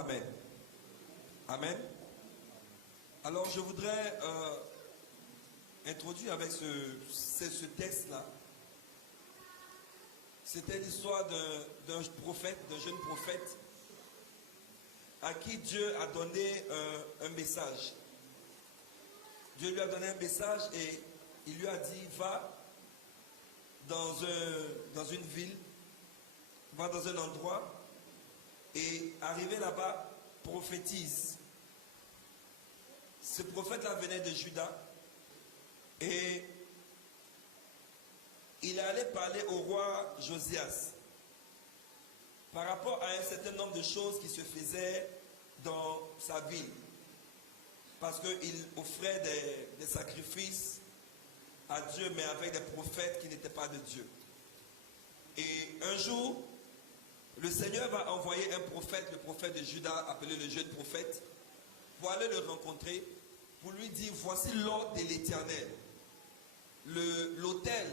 Amen. Amen. Alors je voudrais introduire avec ce texte-là. C'était l'histoire d'un prophète, d'un jeune prophète, à qui Dieu a donné un message. Dieu lui a donné un message et il lui a dit, va dans une ville, va dans un endroit et arrivé là-bas, prophétise. Ce prophète-là venait de Juda et il allait parler au roi Josias par rapport à un certain nombre de choses qui se faisaient dans sa ville. Parce qu'il offrait des sacrifices à Dieu, mais avec des prophètes qui n'étaient pas de Dieu. Et un jour, le Seigneur va envoyer un prophète, le prophète de Juda, appelé le jeune prophète, pour aller le rencontrer, pour lui dire, voici l'ordre de l'Éternel. L'autel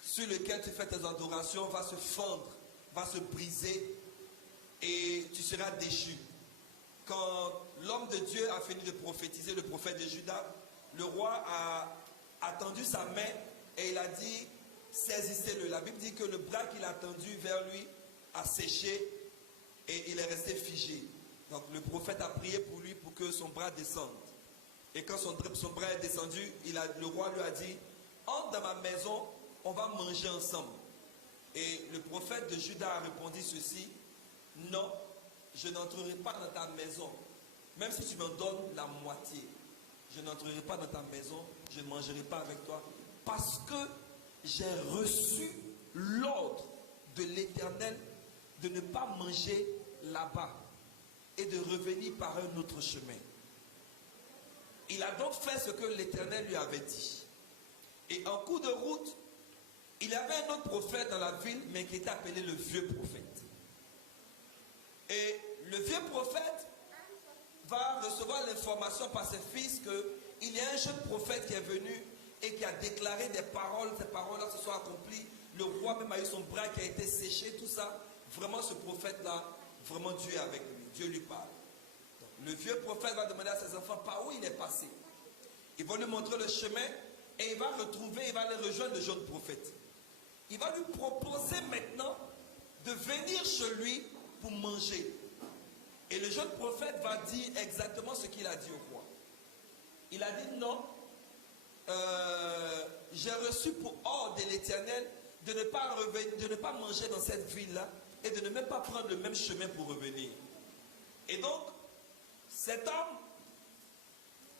sur lequel tu fais tes adorations va se fendre, va se briser, et tu seras déchu. Quand l'homme de Dieu a fini de prophétiser, le prophète de Juda, le roi a tendu sa main et il a dit, saisissez-le. La Bible dit que le bras qu'il a tendu vers lui a séché et il est resté figé. Donc le prophète a prié pour lui pour que son bras descende. Et quand son bras est descendu, le roi lui a dit, entre dans ma maison, on va manger ensemble. Et le prophète de Juda a répondu ceci, non, je n'entrerai pas dans ta maison, même si tu me donnes la moitié. Je n'entrerai pas dans ta maison, je ne mangerai pas avec toi, parce que j'ai reçu l'ordre de l'Éternel de ne pas manger là-bas et de revenir par un autre chemin. Il a donc fait ce que l'Éternel lui avait dit. Et en cours de route, il y avait un autre prophète dans la ville, mais qui était appelé le vieux prophète. Et le vieux prophète va recevoir l'information par ses fils qu'il y a un jeune prophète qui est venu et qui a déclaré des paroles. Ces paroles-là se sont accomplies. Le roi même a eu son bras qui a été séché, tout ça. Vraiment, ce prophète-là, vraiment Dieu est avec lui. Dieu lui parle. Donc, le vieux prophète va demander à ses enfants par où il est passé. Ils vont lui montrer le chemin et il va aller rejoindre le jeune prophète. Il va lui proposer maintenant de venir chez lui pour manger. Et le jeune prophète va dire exactement ce qu'il a dit au roi. Il a dit non, j'ai reçu pour ordre de l'Éternel de ne pas manger dans cette ville-là et de ne même pas prendre le même chemin pour revenir. Et donc, cet homme,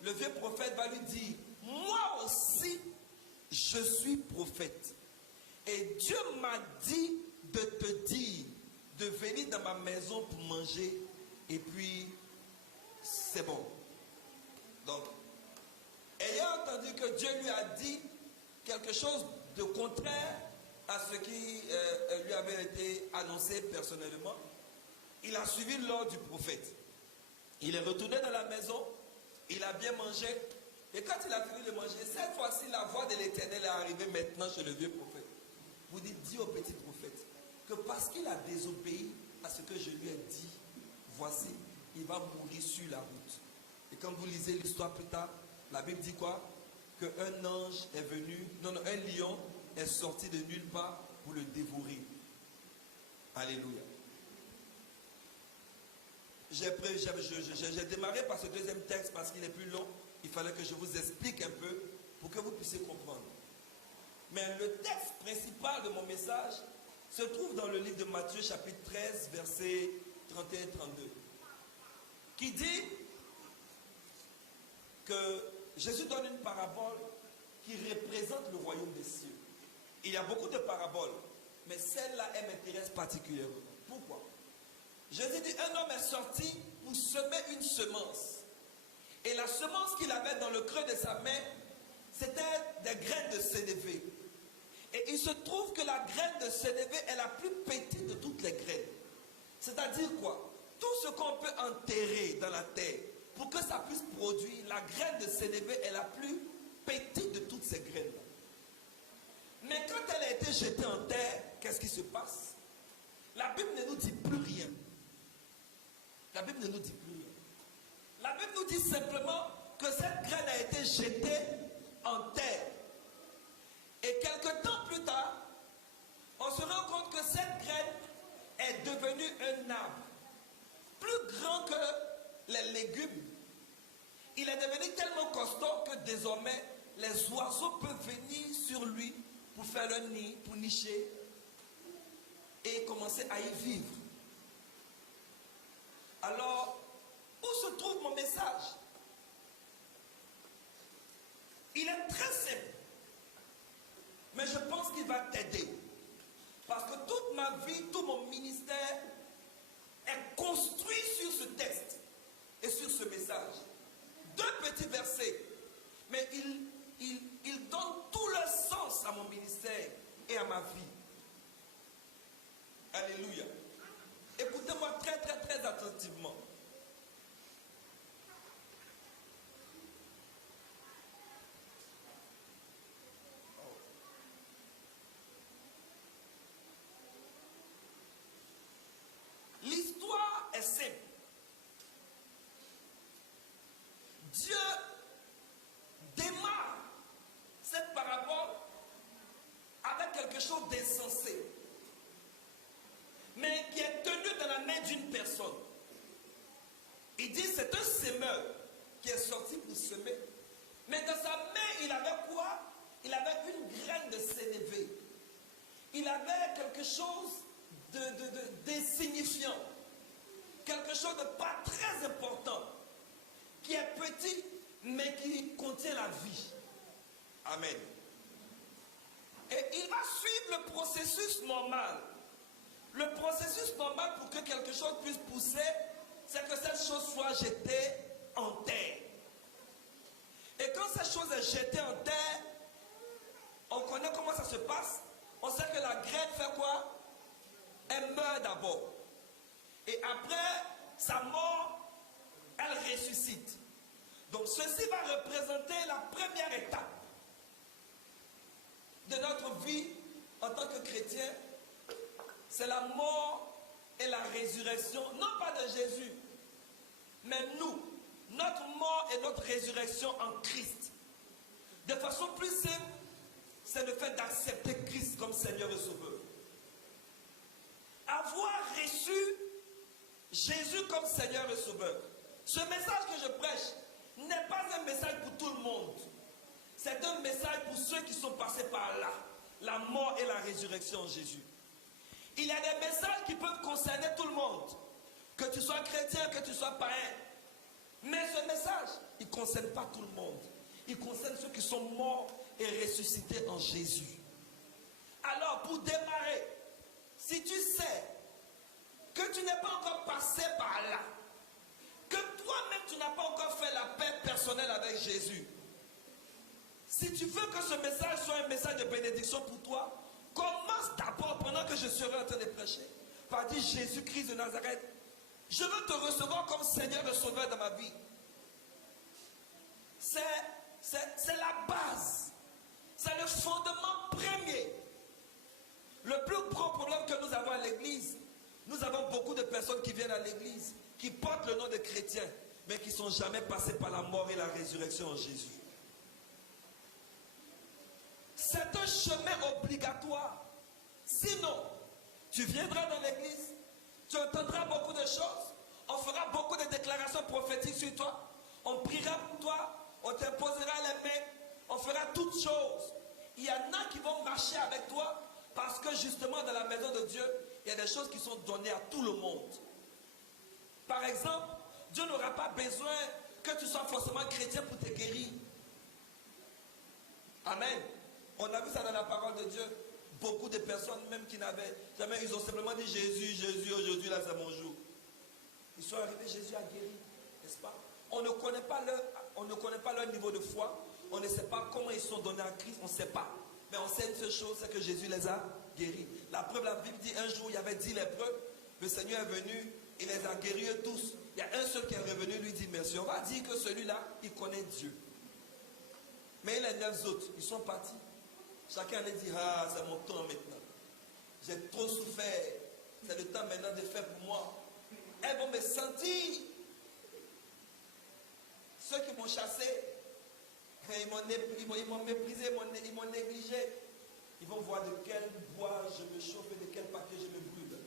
le vieux prophète va lui dire, moi aussi, je suis prophète. Et Dieu m'a dit de te dire de venir dans ma maison pour manger et puis c'est bon. Donc, ayant entendu que Dieu lui a dit quelque chose de contraire à ce qui lui avait été annoncé personnellement, il a suivi l'ordre du prophète. Il est retourné dans la maison, il a bien mangé, et quand il a fini de manger, cette fois-ci la voix de l'Éternel est arrivée maintenant chez le vieux prophète. Vous dites, dis au petit prophète que parce qu'il a désobéi à ce que je lui ai dit, voici, il va mourir sur la route. Et quand vous lisez l'histoire plus tard, la Bible dit quoi? Qu'un ange est venu, un lion est sorti de nulle part pour le dévorer. Alléluia. J'ai démarré par ce deuxième texte parce qu'il est plus long. Il fallait que je vous explique un peu pour que vous puissiez comprendre. Mais le texte principal de mon message se trouve dans le livre de Matthieu chapitre 13 versets 31 et 32 qui dit que Jésus donne une parabole qui représente le royaume des cieux. Il y a beaucoup de paraboles, mais celle-là, elle m'intéresse particulièrement. Pourquoi? Jésus dit, un homme est sorti pour semer une semence. Et la semence qu'il avait dans le creux de sa main, c'était des graines de sénévé. Et il se trouve que la graine de sénévé est la plus petite de toutes les graines. C'est-à-dire quoi? Tout ce qu'on peut enterrer dans la terre, pour que ça puisse produire, la graine de sénévé est la plus petite de toutes ces graines-là. Mais quand elle a été jetée en terre, qu'est-ce qui se passe? La Bible ne nous dit plus rien. La Bible ne nous dit plus rien. La Bible nous dit simplement que cette graine a été jetée en terre. Et quelque temps plus tard, on se rend compte que cette graine est devenue un arbre plus grand que les légumes. Il est devenu tellement costaud que désormais les oiseaux peuvent venir sur lui pour faire leur nid, pour nicher et commencer à y vivre. Alors, où se trouve mon message? Il est très simple, mais je pense qu'il va t'aider. Parce que toute ma vie, tout mon ministère est construit sur ce texte et sur ce message. 2 petits versets, mais ils donnent tout le sens à mon ministère et à ma vie. Alléluia. Écoutez-moi très très très attentivement. L'histoire est simple. Dieu démarre cette parabole avec quelque chose d'insensé, mais qui est tenu dans la main d'une personne. Il dit c'est un semeur qui est sorti pour semer, mais dans sa main il avait quoi? Il avait une graine de sénévé. Il avait quelque chose d'insignifiant, quelque chose de pas très important, qui est petit, mais qui contient la vie. Amen. Et il va suivre le processus normal. Le processus normal pour que quelque chose puisse pousser, c'est que cette chose soit jetée en terre. Et quand cette chose est jetée en terre, on connaît comment ça se passe. On sait que la graine fait quoi? Elle meurt d'abord. Et après sa mort, elle ressuscite. Donc ceci va représenter la première étape de notre vie en tant que chrétien. C'est la mort et la résurrection, non pas de Jésus, mais nous, notre mort et notre résurrection en Christ. De façon plus simple, c'est le fait d'accepter Christ comme Seigneur et Sauveur. Avoir reçu Jésus comme Seigneur et Sauveur. Ce message que je prêche n'est pas un message pour tout le monde. C'est un message pour ceux qui sont passés par là. La mort et la résurrection en Jésus. Il y a des messages qui peuvent concerner tout le monde. Que tu sois chrétien, que tu sois païen. Mais ce message, il ne concerne pas tout le monde. Il concerne ceux qui sont morts et ressuscités en Jésus. Alors, pour démarrer, si tu sais que tu n'es pas encore passé par là, que toi-même tu n'as pas encore fait la paix personnelle avec Jésus, si tu veux que ce message soit un message de bénédiction pour toi, commence d'abord, pendant que je serai en train de prêcher, par dire Jésus-Christ de Nazareth, je veux te recevoir comme Seigneur et Sauveur dans ma vie. C'est la base. C'est le fondement premier. Le plus gros problème que nous avons à l'église, nous avons beaucoup de personnes qui viennent à l'église, qui portent le nom de chrétiens, mais qui ne sont jamais passés par la mort et la résurrection en Jésus. C'est un chemin obligatoire. Sinon, tu viendras dans l'église, tu entendras beaucoup de choses, on fera beaucoup de déclarations prophétiques sur toi, on priera pour toi, on t'imposera les mains, on fera toutes choses. Il y en a qui vont marcher avec toi parce que justement dans la maison de Dieu, il y a des choses qui sont données à tout le monde. Par exemple, Dieu n'aura pas besoin que tu sois forcément chrétien pour te guérir. Amen. On a vu ça dans la parole de Dieu. Beaucoup de personnes même qui n'avaient jamais, ils ont simplement dit Jésus, Jésus, aujourd'hui là c'est mon jour. Ils sont arrivés, Jésus a guéri, n'est-ce pas? On ne connaît pas leur niveau de foi, on ne sait pas comment ils sont donnés à Christ, on ne sait pas. Mais on sait une seule chose, c'est que Jésus les a guéris. La preuve, la Bible dit un jour il y avait 10 lépreux, le Seigneur est venu, il les a guéris eux tous. Il y a un seul qui est revenu, lui dit merci. On va dire que celui-là, il connaît Dieu. Mais les 9 autres, ils sont partis. Chacun allait dire, ah, c'est mon temps maintenant. J'ai trop souffert. C'est le temps maintenant de faire pour moi. elles vont me sentir. Ceux qui m'ont chassé, ils m'ont méprisé, ils m'ont négligé. Ils vont voir de quel bois je me chauffe et de quel papier je me brûle.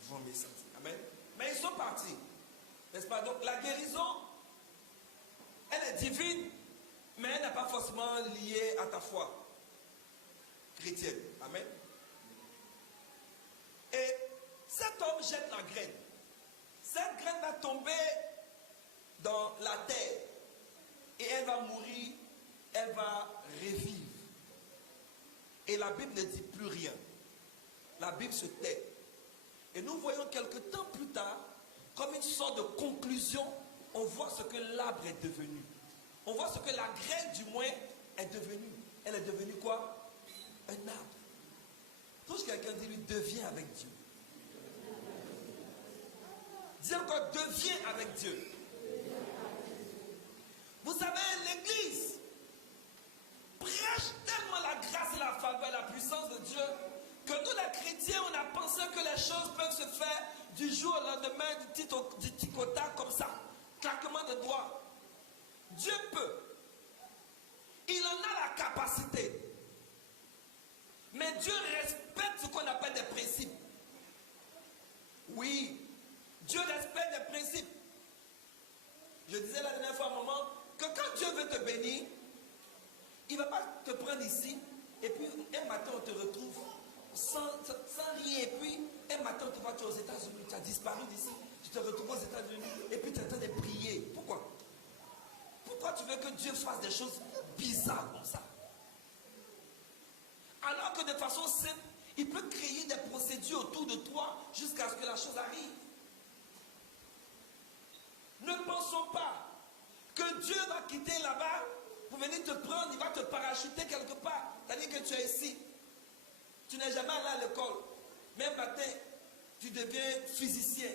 Ils vont me sentir. Amen. Mais ils sont partis. N'est-ce pas? Donc la guérison, elle est divine, mais elle n'est pas forcément liée à ta foi chrétienne. Amen. Et cet homme jette la graine. Cette graine va tomber dans la terre. Et elle va mourir, elle va revivre. Et la Bible ne dit plus rien. La Bible se tait. Et nous voyons quelque temps plus tard, comme une sorte de conclusion, on voit ce que l'arbre est devenu. On voit ce que la graine du moins est devenue. Elle est devenue quoi? Un arbre. Touche quelqu'un, dis-lui, deviens avec Dieu. Dis encore, deviens avec Dieu. Vous savez, l'Église prêche tellement la grâce et la faveur, la puissance de Dieu, que nous les chrétiens, on a pensé que les choses peuvent se faire du jour au lendemain, du tic au tac, comme ça, claquement de doigts. Dieu peut. Il en a la capacité. Mais Dieu respecte ce qu'on appelle des principes. Oui, Dieu respecte des principes. Je disais la dernière fois à un moment que quand Dieu veut te bénir, il ne va pas te prendre ici et puis un matin on te retrouve sans rien et puis un matin tu vas aux États-Unis, tu as disparu d'ici, tu te retrouves aux États-Unis et puis tu es en train de prier. Pourquoi? Pourquoi tu veux que Dieu fasse des choses bizarres comme ça? Alors que de façon simple, il peut créer des procédures autour de toi jusqu'à ce que la chose arrive. Ne pensons pas que Dieu va quitter là-bas pour venir te prendre, il va te parachuter quelque part. C'est-à-dire que tu es ici. Tu n'es jamais allé à l'école. Même matin, tu deviens physicien.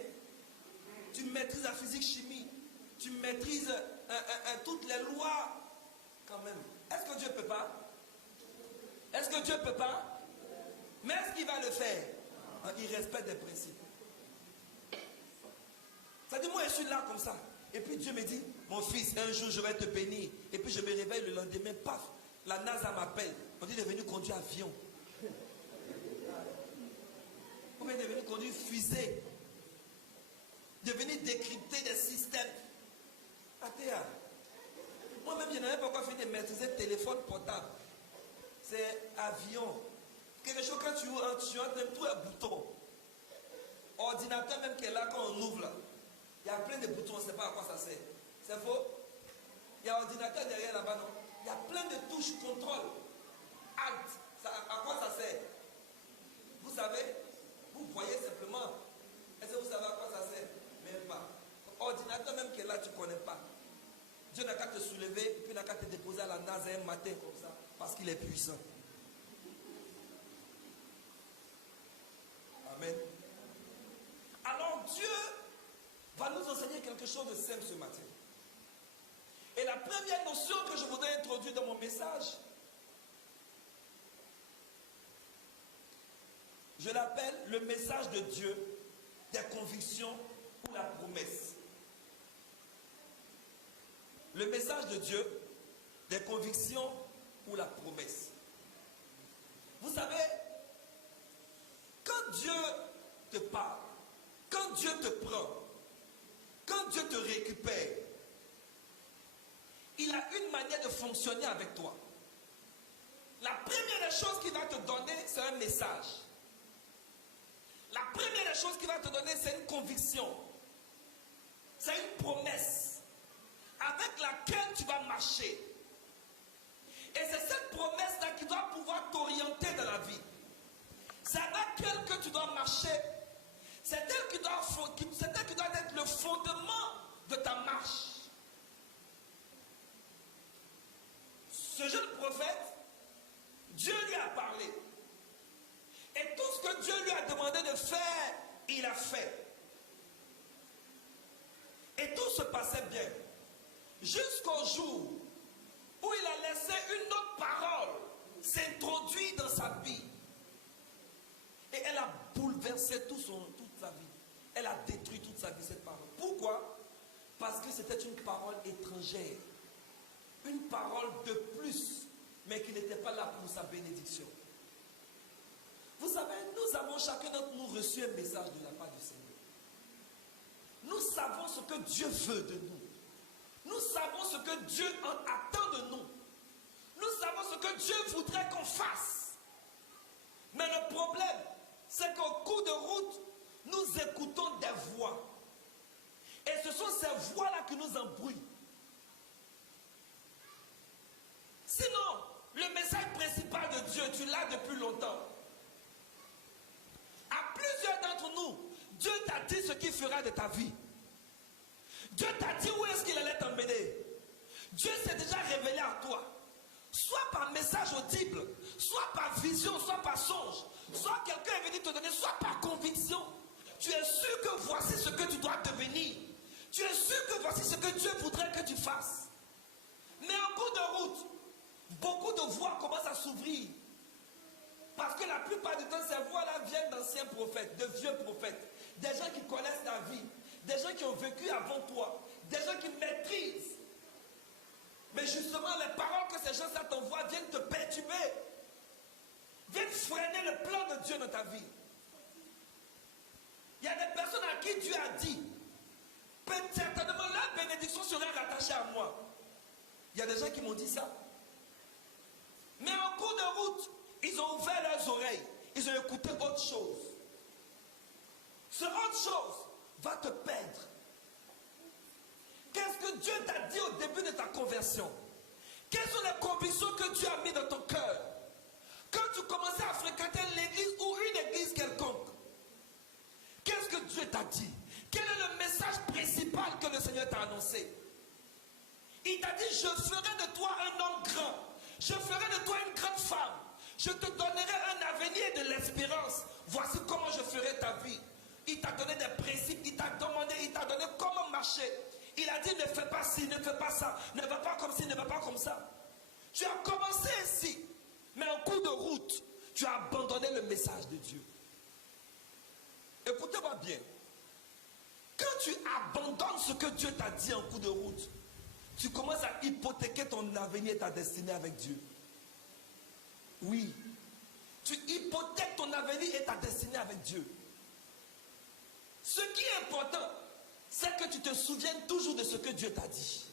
Tu maîtrises la physique chimie. Tu maîtrises toutes les lois. Quand même. Est-ce que Dieu ne peut pas? Est-ce que Dieu ne peut pas? Mais est-ce qu'il va le faire? Il respecte des principes. Ça dit, moi je suis là comme ça. Et puis Dieu me dit, mon fils, un jour je vais te bénir. Et puis je me réveille le lendemain, paf, la NASA m'appelle. On dit de venir conduire avion. On dit de venir conduire fusée. De venir décrypter des systèmes. Athéa. Moi-même, je n'avais pas encore fini de maîtriser le téléphone portable. C'est avion. Quelque chose quand tu entres, même tout est bouton. Ordinateur même qui est là quand on ouvre là. Il y a plein de boutons, on ne sait pas à quoi ça sert. C'est faux? Il y a un ordinateur derrière là-bas, non? Il y a plein de touches, contrôle, alt. À quoi ça sert? Vous savez? Vous voyez simplement. Est-ce que vous savez à quoi ça sert? Même pas. Ordinateur même qui est là, tu ne connais pas. Dieu n'a qu'à te soulever, et puis n'a qu'à te déposer à la NASA un matin comme ça, parce qu'il est puissant. Amen. Alors Dieu va nous enseigner quelque chose de simple ce matin. Et la première notion que je voudrais introduire dans mon message, je l'appelle le message de Dieu, des convictions ou la promesse. Le message de Dieu, des convictions ou la promesse. Vous savez, quand Dieu te parle, quand Dieu te prend, quand Dieu te récupère, il a une manière de fonctionner avec toi. La première des choses qu'il va te donner, c'est un message. La première des choses qu'il va te donner, c'est une conviction. C'est une promesse avec laquelle tu vas marcher. Et c'est cette promesse-là qui doit pouvoir t'orienter dans la vie. C'est avec elle que tu dois marcher. C'est elle qui doit être le fondement de ta marche. Ce jeune prophète, Dieu lui a parlé. Et tout ce que Dieu lui a demandé de faire, il a fait. Et tout se passait bien. Jusqu'au jour où il a laissé une autre parole s'introduire dans sa vie. Et elle a bouleversé toute sa vie. Elle a détruit toute sa vie, cette parole. Pourquoi? Parce que c'était une parole étrangère. Une parole de plus, mais qui n'était pas là pour sa bénédiction. Vous savez, nous avons chacun d'entre nous reçu un message de la part du Seigneur. Nous savons ce que Dieu veut de nous. Nous savons ce que Dieu attend de nous. Nous savons ce que Dieu voudrait qu'on fasse. Mais le problème, c'est qu'au cours de route, nous écoutons des voix. Et ce sont ces voix-là qui nous embrouillent. Sinon, le message principal de Dieu, tu l'as depuis longtemps. À plusieurs d'entre nous, Dieu t'a dit ce qu'il fera de ta vie. Dieu t'a dit où est-ce qu'il allait t'emmener. Dieu s'est déjà révélé à toi. Soit par message audible, soit par vision, soit par songe. Soit quelqu'un est venu te donner, soit par conviction. Tu es sûr que voici ce que tu dois devenir. Tu es sûr que voici ce que Dieu voudrait que tu fasses. Mais en cours de route, beaucoup de voix commencent à s'ouvrir. Parce que la plupart du temps, ces voix-là viennent d'anciens prophètes, de vieux prophètes. Des gens qui connaissent ta vie. Des gens qui ont vécu avant toi. Des gens qui maîtrisent. Mais justement, les paroles que ces gens-là t'envoient viennent te perturber. Viennent freiner le plan de Dieu dans ta vie. Il y a des personnes à qui Dieu a dit, certainement la bénédiction serait rattachée à moi. Il y a des gens qui m'ont dit ça. Mais en cours de route, ils ont ouvert leurs oreilles. Ils ont écouté autre chose. Ce autre chose va te perdre. Qu'est-ce que Dieu t'a dit au début de ta conversion? Quelles sont les convictions que Dieu a mis dans ton cœur? Quand tu commençais à fréquenter l'église ou une église quelconque, qu'est-ce que Dieu t'a dit? Quel est le message principal que le Seigneur t'a annoncé? Il t'a dit, je ferai de toi un homme grand. Je ferai de toi une grande femme. Je te donnerai un avenir et de l'espérance. Voici comment je ferai ta vie. Il t'a donné des principes, il t'a demandé, il t'a donné comment marcher. Il a dit, ne fais pas ci, ne fais pas ça. Ne va pas comme ci, ne va pas comme ça. Tu as commencé ainsi. Mais en cours de route, tu as abandonné le message de Dieu. Écoutez-moi bien. Quand tu abandonnes ce que Dieu t'a dit en cours de route, tu commences à hypothéquer ton avenir et ta destinée avec Dieu. Oui. Tu hypothèques ton avenir et ta destinée avec Dieu. Ce qui est important, c'est que tu te souviennes toujours de ce que Dieu t'a dit.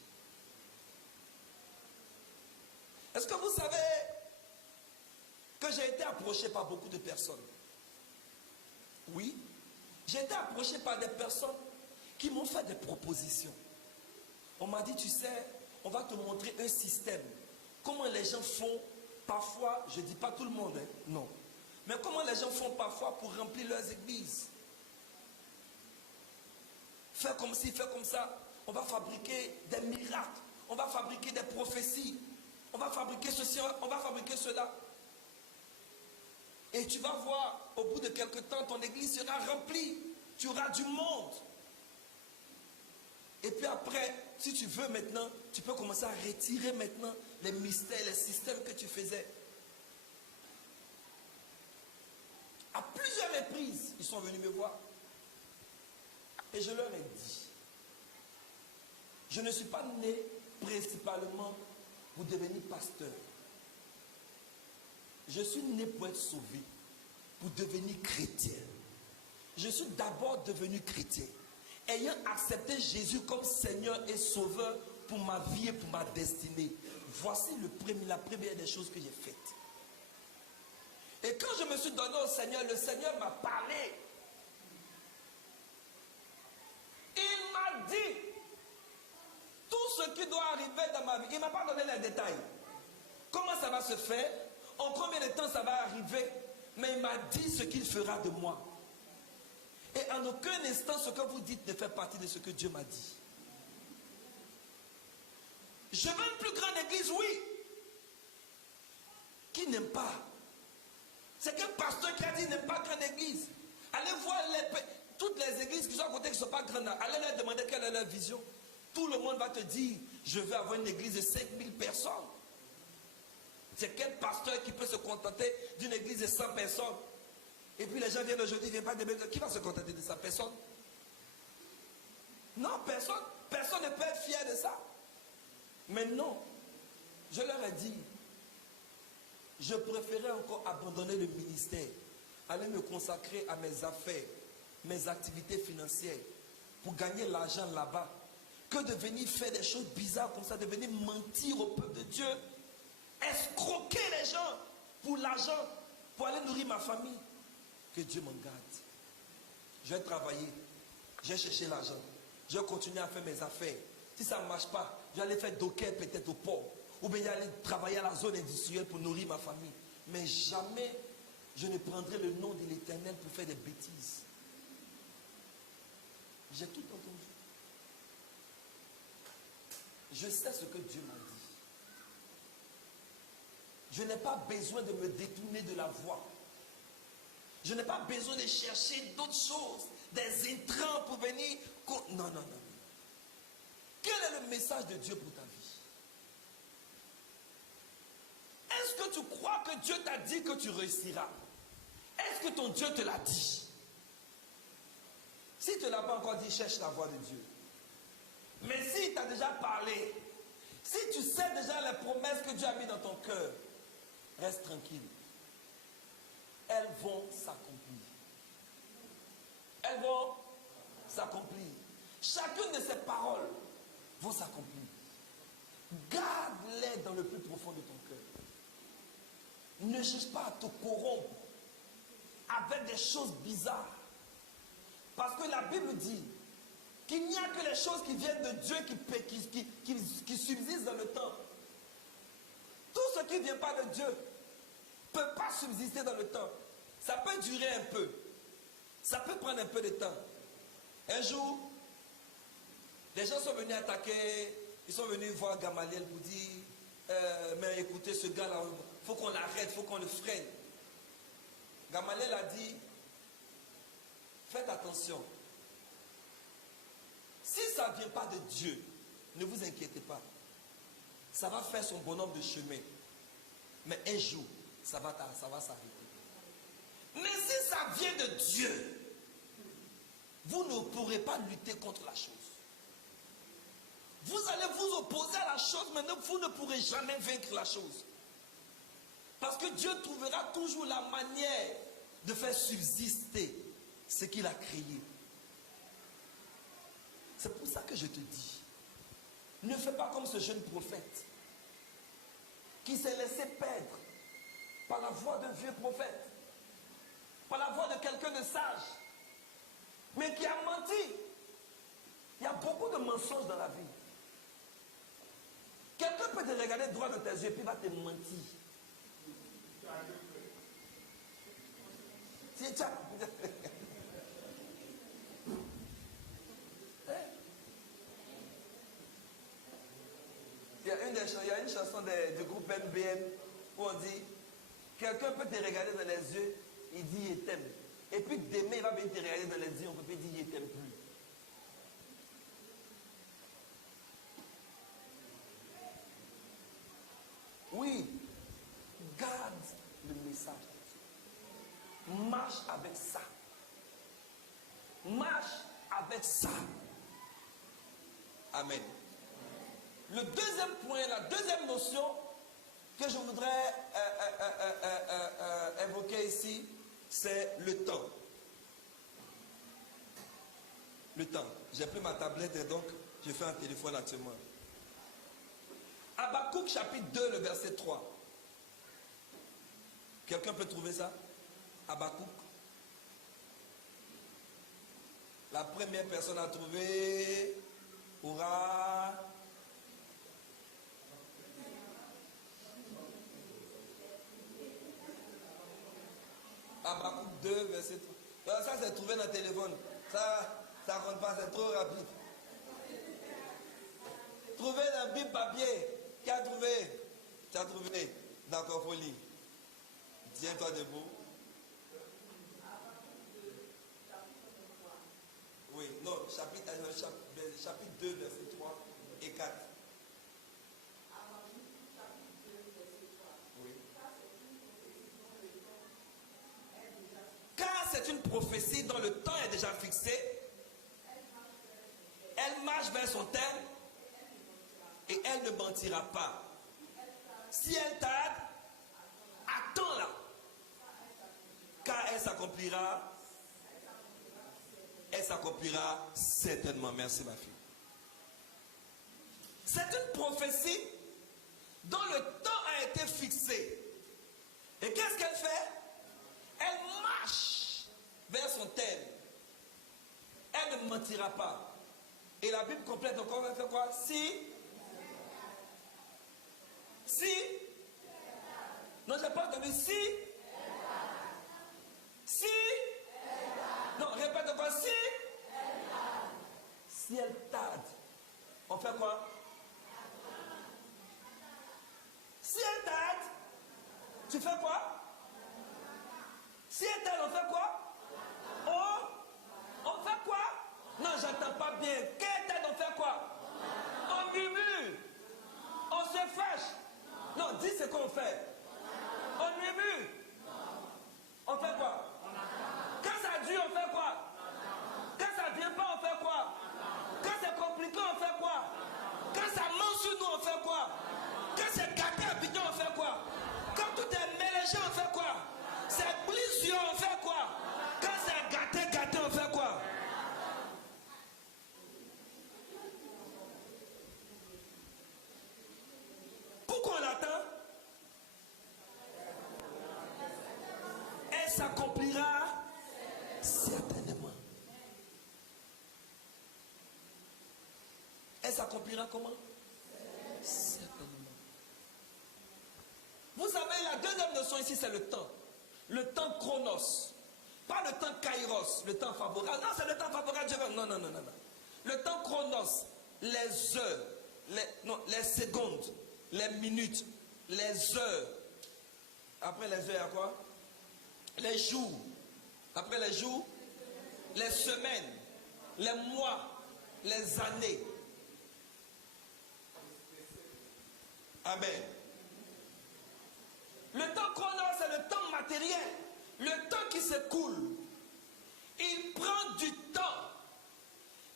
Est-ce que vous savez que j'ai été approché par beaucoup de personnes? Oui. J'ai été approché par des personnes qui m'ont fait des propositions. On m'a dit, tu sais, on va te montrer un système. Comment les gens font parfois, je ne dis pas tout le monde, hein, non. Mais comment les gens font parfois pour remplir leurs églises. Fais comme ci, fais comme ça. On va fabriquer des miracles. On va fabriquer des prophéties. On va fabriquer ceci, on va fabriquer cela. Et tu vas voir, au bout de quelque temps, ton église sera remplie. Tu auras du monde. Et puis après, si tu veux maintenant, tu peux commencer à retirer maintenant les mystères, les systèmes que tu faisais. À plusieurs reprises, ils sont venus me voir. Et je leur ai dit, je ne suis pas né principalement pour devenir pasteur. Je suis né pour être sauvé, pour devenir chrétien. Je suis d'abord devenu chrétien, ayant accepté Jésus comme Seigneur et Sauveur pour ma vie et pour ma destinée. Voici la première des choses que j'ai faites. Et quand je me suis donné au Seigneur, le Seigneur m'a parlé. Il m'a dit tout ce qui doit arriver dans ma vie. Il ne m'a pas donné les détails. Comment ça va se faire? En combien de temps ça va arriver? Mais il m'a dit ce qu'il fera de moi. Et en aucun instant, ce que vous dites ne fait partie de ce que Dieu m'a dit. Je veux une plus grande église, oui. Qui n'aime pas? C'est quel pasteur qui a dit n'aime pas grande église? Allez voir toutes les églises qui sont à côté qui ne sont pas grandes. Allez leur demander quelle est leur vision. Tout le monde va te dire, je veux avoir une église de 5000 personnes. C'est quel pasteur qui peut se contenter d'une église de 100 personnes? Et puis les gens viennent aujourd'hui, ils ne viennent pas de... Qui va se contenter de 100 personnes? Non, personne ne peut être fier de ça. Mais non, je leur ai dit, je préférais encore abandonner le ministère, aller me consacrer à mes affaires, mes activités financières, pour gagner l'argent là-bas, que de venir faire des choses bizarres comme ça, de venir mentir au peuple de Dieu, escroquer les gens pour l'argent, pour aller nourrir ma famille. Que Dieu m'en garde. Je vais travailler, je vais chercher l'argent, je vais continuer à faire mes affaires. Si ça ne marche pas, je vais aller faire docker peut-être au port, ou bien aller travailler à la zone industrielle pour nourrir ma famille. Mais jamais je ne prendrai le nom de l'Éternel pour faire des bêtises. J'ai tout entendu. Je sais ce que Dieu m'a dit. Je n'ai pas besoin de me détourner de la voie. Je n'ai pas besoin de chercher d'autres choses, des intrants pour venir. Non, non, non. Quel est le message de Dieu pour ta vie? Est-ce que tu crois que Dieu t'a dit que tu réussiras? Est-ce que ton Dieu te l'a dit? Si tu ne l'as pas encore dit, cherche la voix de Dieu. Mais s'il t'a déjà parlé, si tu sais déjà les promesses que Dieu a mises dans ton cœur, reste tranquille. Elles vont s'accomplir. Elles vont s'accomplir. Chacune de ces paroles vont s'accomplir. Garde-les dans le plus profond de ton cœur. Ne cherche pas à te corrompre avec des choses bizarres. Parce que la Bible dit qu'il n'y a que les choses qui viennent de Dieu qui subsistent dans le temps. Tout ce qui ne vient pas de Dieu ne peut pas subsister dans le temps. Ça peut durer un peu. Ça peut prendre un peu de temps. Un jour, les gens sont venus attaquer, ils sont venus voir Gamaliel pour dire mais écoutez, ce gars-là, il faut qu'on l'arrête, il faut qu'on le freine. Gamaliel a dit, faites attention. Si ça ne vient pas de Dieu, ne vous inquiétez pas. Ça va faire son bonhomme de chemin. Mais un jour, ça va s'arrêter. Mais si ça vient de Dieu, vous ne pourrez pas lutter contre la chose. Vous allez vous opposer à la chose, mais vous ne pourrez jamais vaincre la chose. Parce que Dieu trouvera toujours la manière de faire subsister ce qu'il a créé. C'est pour ça que je te dis, ne fais pas comme ce jeune prophète qui s'est laissé perdre par la voix d'un vieux prophète, par la voix de quelqu'un de sage, mais qui a menti. Il y a beaucoup de mensonges dans la vie. Quelqu'un peut te regarder droit dans tes yeux et puis va te mentir. Il y a une chanson du groupe NBN où on dit quelqu'un peut te regarder dans les yeux, il dit il t'aime. Et puis demain il va venir te regarder dans les yeux, on ne peut pas dire il t'aime plus. Oui, garde le message. Marche avec ça. Marche avec ça. Amen. Le deuxième point, la deuxième notion que je voudrais évoquer ici, c'est le temps. Le temps. J'ai pris ma tablette et donc je fais un téléphone actuellement. Habakkuk chapitre 2, le verset 3. Quelqu'un peut trouver ça? Habakkuk. La première personne à trouver aura... Habakkuk 2, verset 3. Ça, c'est trouvé dans le téléphone. Ça ne compte pas, c'est trop rapide. Trouvé dans le Bible papier. Qui a trouvé? Tu as trouvé? D'accord, faut lire. Tiens-toi debout. Oui, non, chapitre 2, verset 3 et 4. Oui. Car c'est une prophétie dont le temps est déjà fixé. Elle marche vers son terme et elle ne mentira pas. Si elle tarde, attends-la. Car elle s'accomplira. Elle s'accomplira certainement. Merci ma fille. C'est une prophétie dont le temps a été fixé. Et qu'est-ce qu'elle fait? Elle marche vers son terme. Elle ne mentira pas. Et la Bible complète encore, elle fait quoi? Si. Non, je n'ai pas entendu. Si. Non, répète encore. Si elle tarde, on fait quoi? Si elle tarde, tu fais quoi? Si elle tarde, on fait quoi? On fait quoi? Non, j'entends pas bien. Quelle tarde, on fait quoi? On murmure. On se fâche. Non, dis ce qu'on fait. On murmure. On fait quoi? Quand ça dure, on fait quoi? Quand ça vient pas, on fait quoi? Quand c'est compliqué, on fait quoi? Quand ça mange sur nous, on fait quoi? Quand c'est gâté à bidon, on fait quoi? Quand tout est mélangé, on fait quoi? C'est blessure, on fait quoi? Quand c'est gâté, on fait quoi? Pourquoi on l'attend? Elle s'accomplira certainement. Elle s'accomplira comment? Certainement. Vous savez, la deuxième notion ici, c'est le temps. Le temps chronos. Pas le temps kairos, le temps favorable. Non, c'est le temps favorable. Non. Le temps chronos, les heures, les secondes, les minutes, les heures. Après les heures, il y a quoi? Les jours. Après les jours, les semaines, les mois, les années. Amen. Le temps chronos, c'est le temps matériel. Le temps qui s'écoule. Il prend du temps.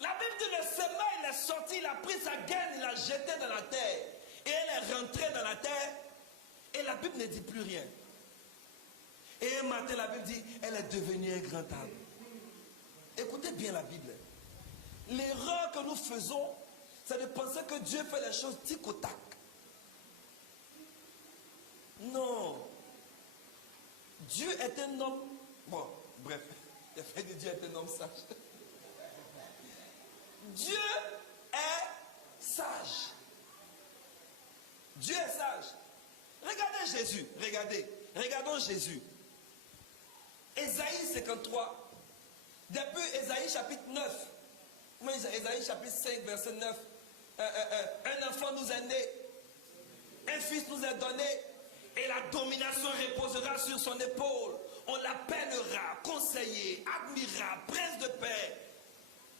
La Bible dit le semeur, il est sorti, il a pris sa gaine, il l'a jetée dans la terre. Et elle est rentrée dans la terre. Et la Bible ne dit plus rien. Et un matin, la Bible dit, elle est devenue un grand arbre. Écoutez bien la Bible. L'erreur que nous faisons, c'est de penser que Dieu fait les choses tic au tac. Non. Dieu est un homme. Bon, bref. Il a fait de Dieu est un homme sage. Dieu est sage. Dieu est sage. Regardez Jésus. Regardons Jésus. Ésaïe 53. Depuis Ésaïe chapitre 9. Ésaïe chapitre 5, verset 9. Un enfant nous est né. Un fils nous est donné. Et la domination reposera sur son épaule. On l'appellera conseiller, admirable, prince de paix.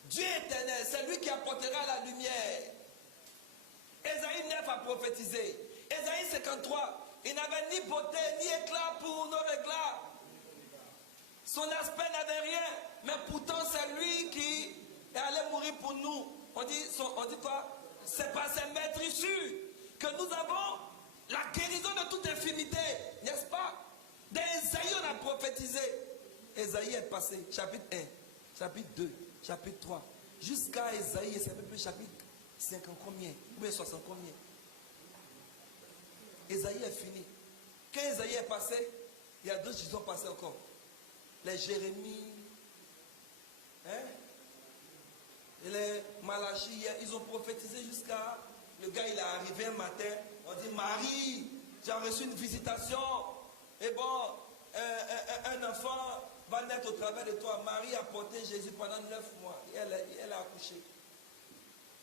Dieu éternel, c'est lui qui apportera la lumière. Ésaïe 9 a prophétisé. Ésaïe 53, il n'avait ni beauté ni éclat pour nos éclats. Son aspect n'avait rien, mais pourtant c'est lui qui est allé mourir pour nous. On dit quoi? C'est par ses maîtrisures que nous avons la guérison de toute infirmité, n'est-ce pas? D'Ésaïe on a prophétisé. Ésaïe est passé, chapitre 1, chapitre 2, chapitre 3, jusqu'à Ésaïe, c'est même plus chapitre 50 combien, ou bien 60 combien. Ésaïe est fini. Quand Ésaïe est passé, il y a d'autres qui sont passés encore. Les Jérémie, et les Malachie, ils ont prophétisé jusqu'à... Le gars, il est arrivé un matin, on dit, Marie, j'ai reçu une visitation. Et bon, un enfant va naître au travers de toi. Marie a porté Jésus pendant 9 mois. Et elle a accouché.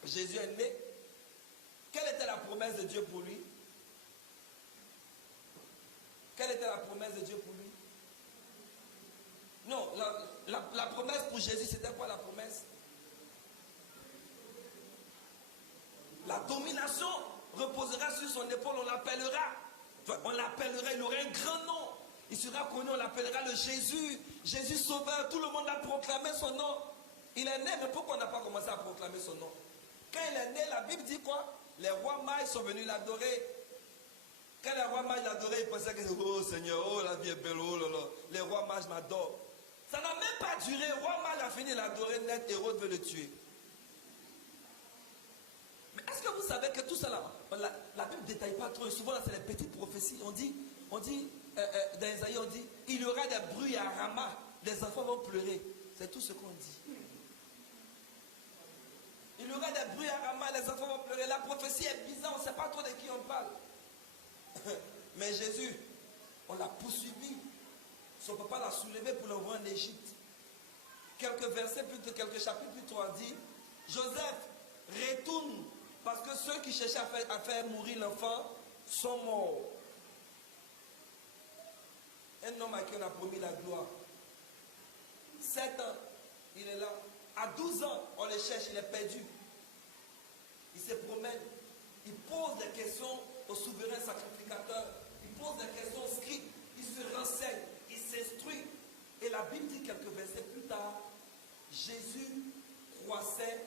Jésus est né. Quelle était la promesse de Dieu pour lui? Quelle était la promesse de Dieu pour lui? Non, la promesse pour Jésus, c'était quoi la promesse? La domination reposera sur son épaule, on l'appellera. On l'appellera, il aura un grand nom. Il sera connu, on l'appellera le Jésus. Jésus sauveur, tout le monde a proclamé son nom. Il est né, mais pourquoi on n'a pas commencé à proclamer son nom? né, la Bible dit quoi? Les rois mages sont venus l'adorer. Quand les rois mages l'adoraient, ils pensaient que oh Seigneur, oh la vie est belle, oh là là, les rois mages m'adorent. Ça n'a même pas duré, le roi mage a fini l'adorer net, Hérode veut le tuer. Mais est-ce que vous savez que tout ça là, la Bible ne détaille pas trop, et souvent là c'est les petites prophéties, on dit dans Isaïe on dit, il y aura des bruits à Rama, les enfants vont pleurer, c'est tout ce qu'on dit. Il y aura des bruits à Rama, les enfants vont pleurer, la prophétie est bizarre, on ne sait pas trop de qui on parle. Mais Jésus, on l'a poursuivi. Son papa l'a soulevé pour l'envoyer en Égypte. Quelques versets plus tard, quelques chapitres plus tard, dit Joseph, retourne, parce que ceux qui cherchaient à faire mourir l'enfant sont morts. Un homme à qui on a promis la gloire. 7 ans, il est là. À 12 ans, on le cherche, il est perdu. Il se promène. Il pose des questions au souverain sacrificateur. Il pose des questions au scribe. Il se renseigne. Il s'instruit. Et la Bible dit quelques versets plus tard, Jésus croissait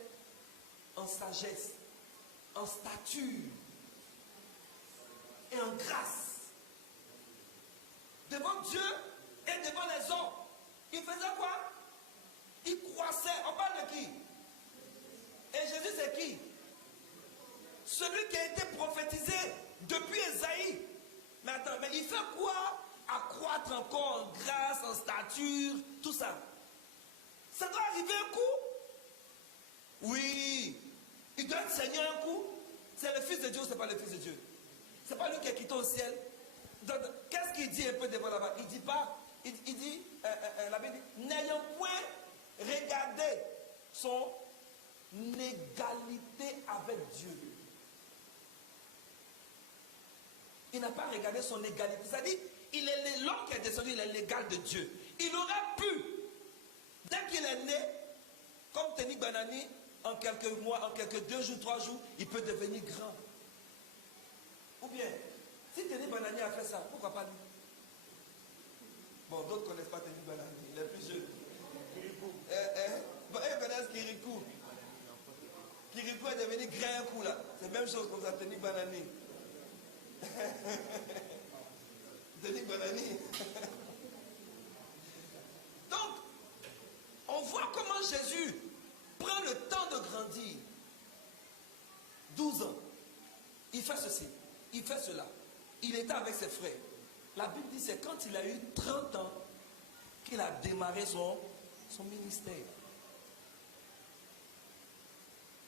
en sagesse, en stature et en grâce. Devant Dieu et devant les hommes. Il faisait quoi? Il croissait. On parle de qui? Et Jésus c'est qui? Celui qui a été prophétisé depuis Esaïe. Mais attends, mais il fait quoi? Accroître encore en grâce, en stature, tout ça. Ça doit arriver un coup. Oui. Il doit être Seigneur un coup. C'est le Fils de Dieu ou c'est pas le Fils de Dieu? C'est pas lui qui est quitté au ciel. Qu'est-ce qu'il dit un peu devant là-bas? Il dit pas, il dit, la Bible dit, n'ayant point regardé son égalité avec Dieu. Il n'a pas regardé son égalité. C'est-à-dire, il est l'homme qui est descendu, il est l'égal de Dieu. Il aurait pu, dès qu'il est né, comme Teni Banani, en quelques mois, en quelques 2 jours, 3 jours, il peut devenir grand. Ou bien, si Teni Banani a fait ça, pourquoi pas lui? Bon, d'autres ne connaissent pas Teni Banani, il est plus jeune. Ils connaissent Kirikou. Kirikou est devenu grand un coup là. C'est la même chose comme ça, Teni Banani. Teni Banani. Donc, on voit comment Jésus prend le temps de grandir. 12 ans. Il fait ceci, il fait cela. Il était avec ses frères. La Bible dit c'est quand il a eu 30 ans qu'il a démarré son ministère.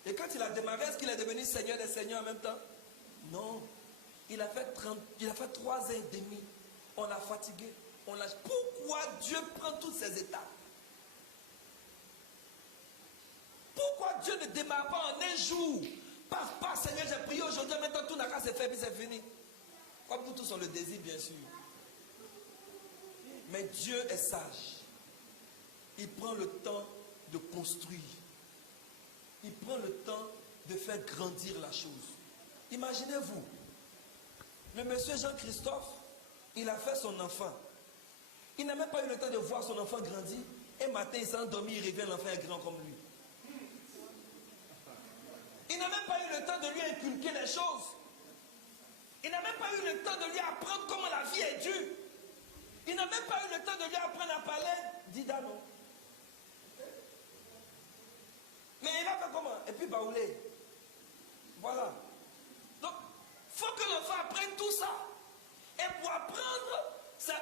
Et quand il a démarré, est-ce qu'il est devenu Seigneur des Seigneurs en même temps? Non. Il a fait 3 ans et demi. On l'a fatigué. Pourquoi Dieu prend toutes ces étapes? Pourquoi Dieu ne démarre pas en un jour? Paf, Seigneur, j'ai prié aujourd'hui, maintenant tout n'a qu'à se faire, puis c'est fini. Comme nous tous on le désire, bien sûr. Mais Dieu est sage. Il prend le temps de construire. Il prend le temps de faire grandir la chose. Imaginez-vous, le monsieur Jean-Christophe, il a fait son enfant. Il n'a même pas eu le temps de voir son enfant grandir. Et matin, il s'est endormi, il revient, l'enfant est grand comme lui. Il n'a même pas eu le temps de lui inculquer les choses. Il n'a même pas eu le temps de lui apprendre comment la vie est dure. Il n'a même pas eu le temps de lui apprendre à parler d'Idano. Mais il a fait comment? Et puis baoulé. Voilà. Donc, il faut que l'enfant apprenne tout ça. Et pour apprendre, c'est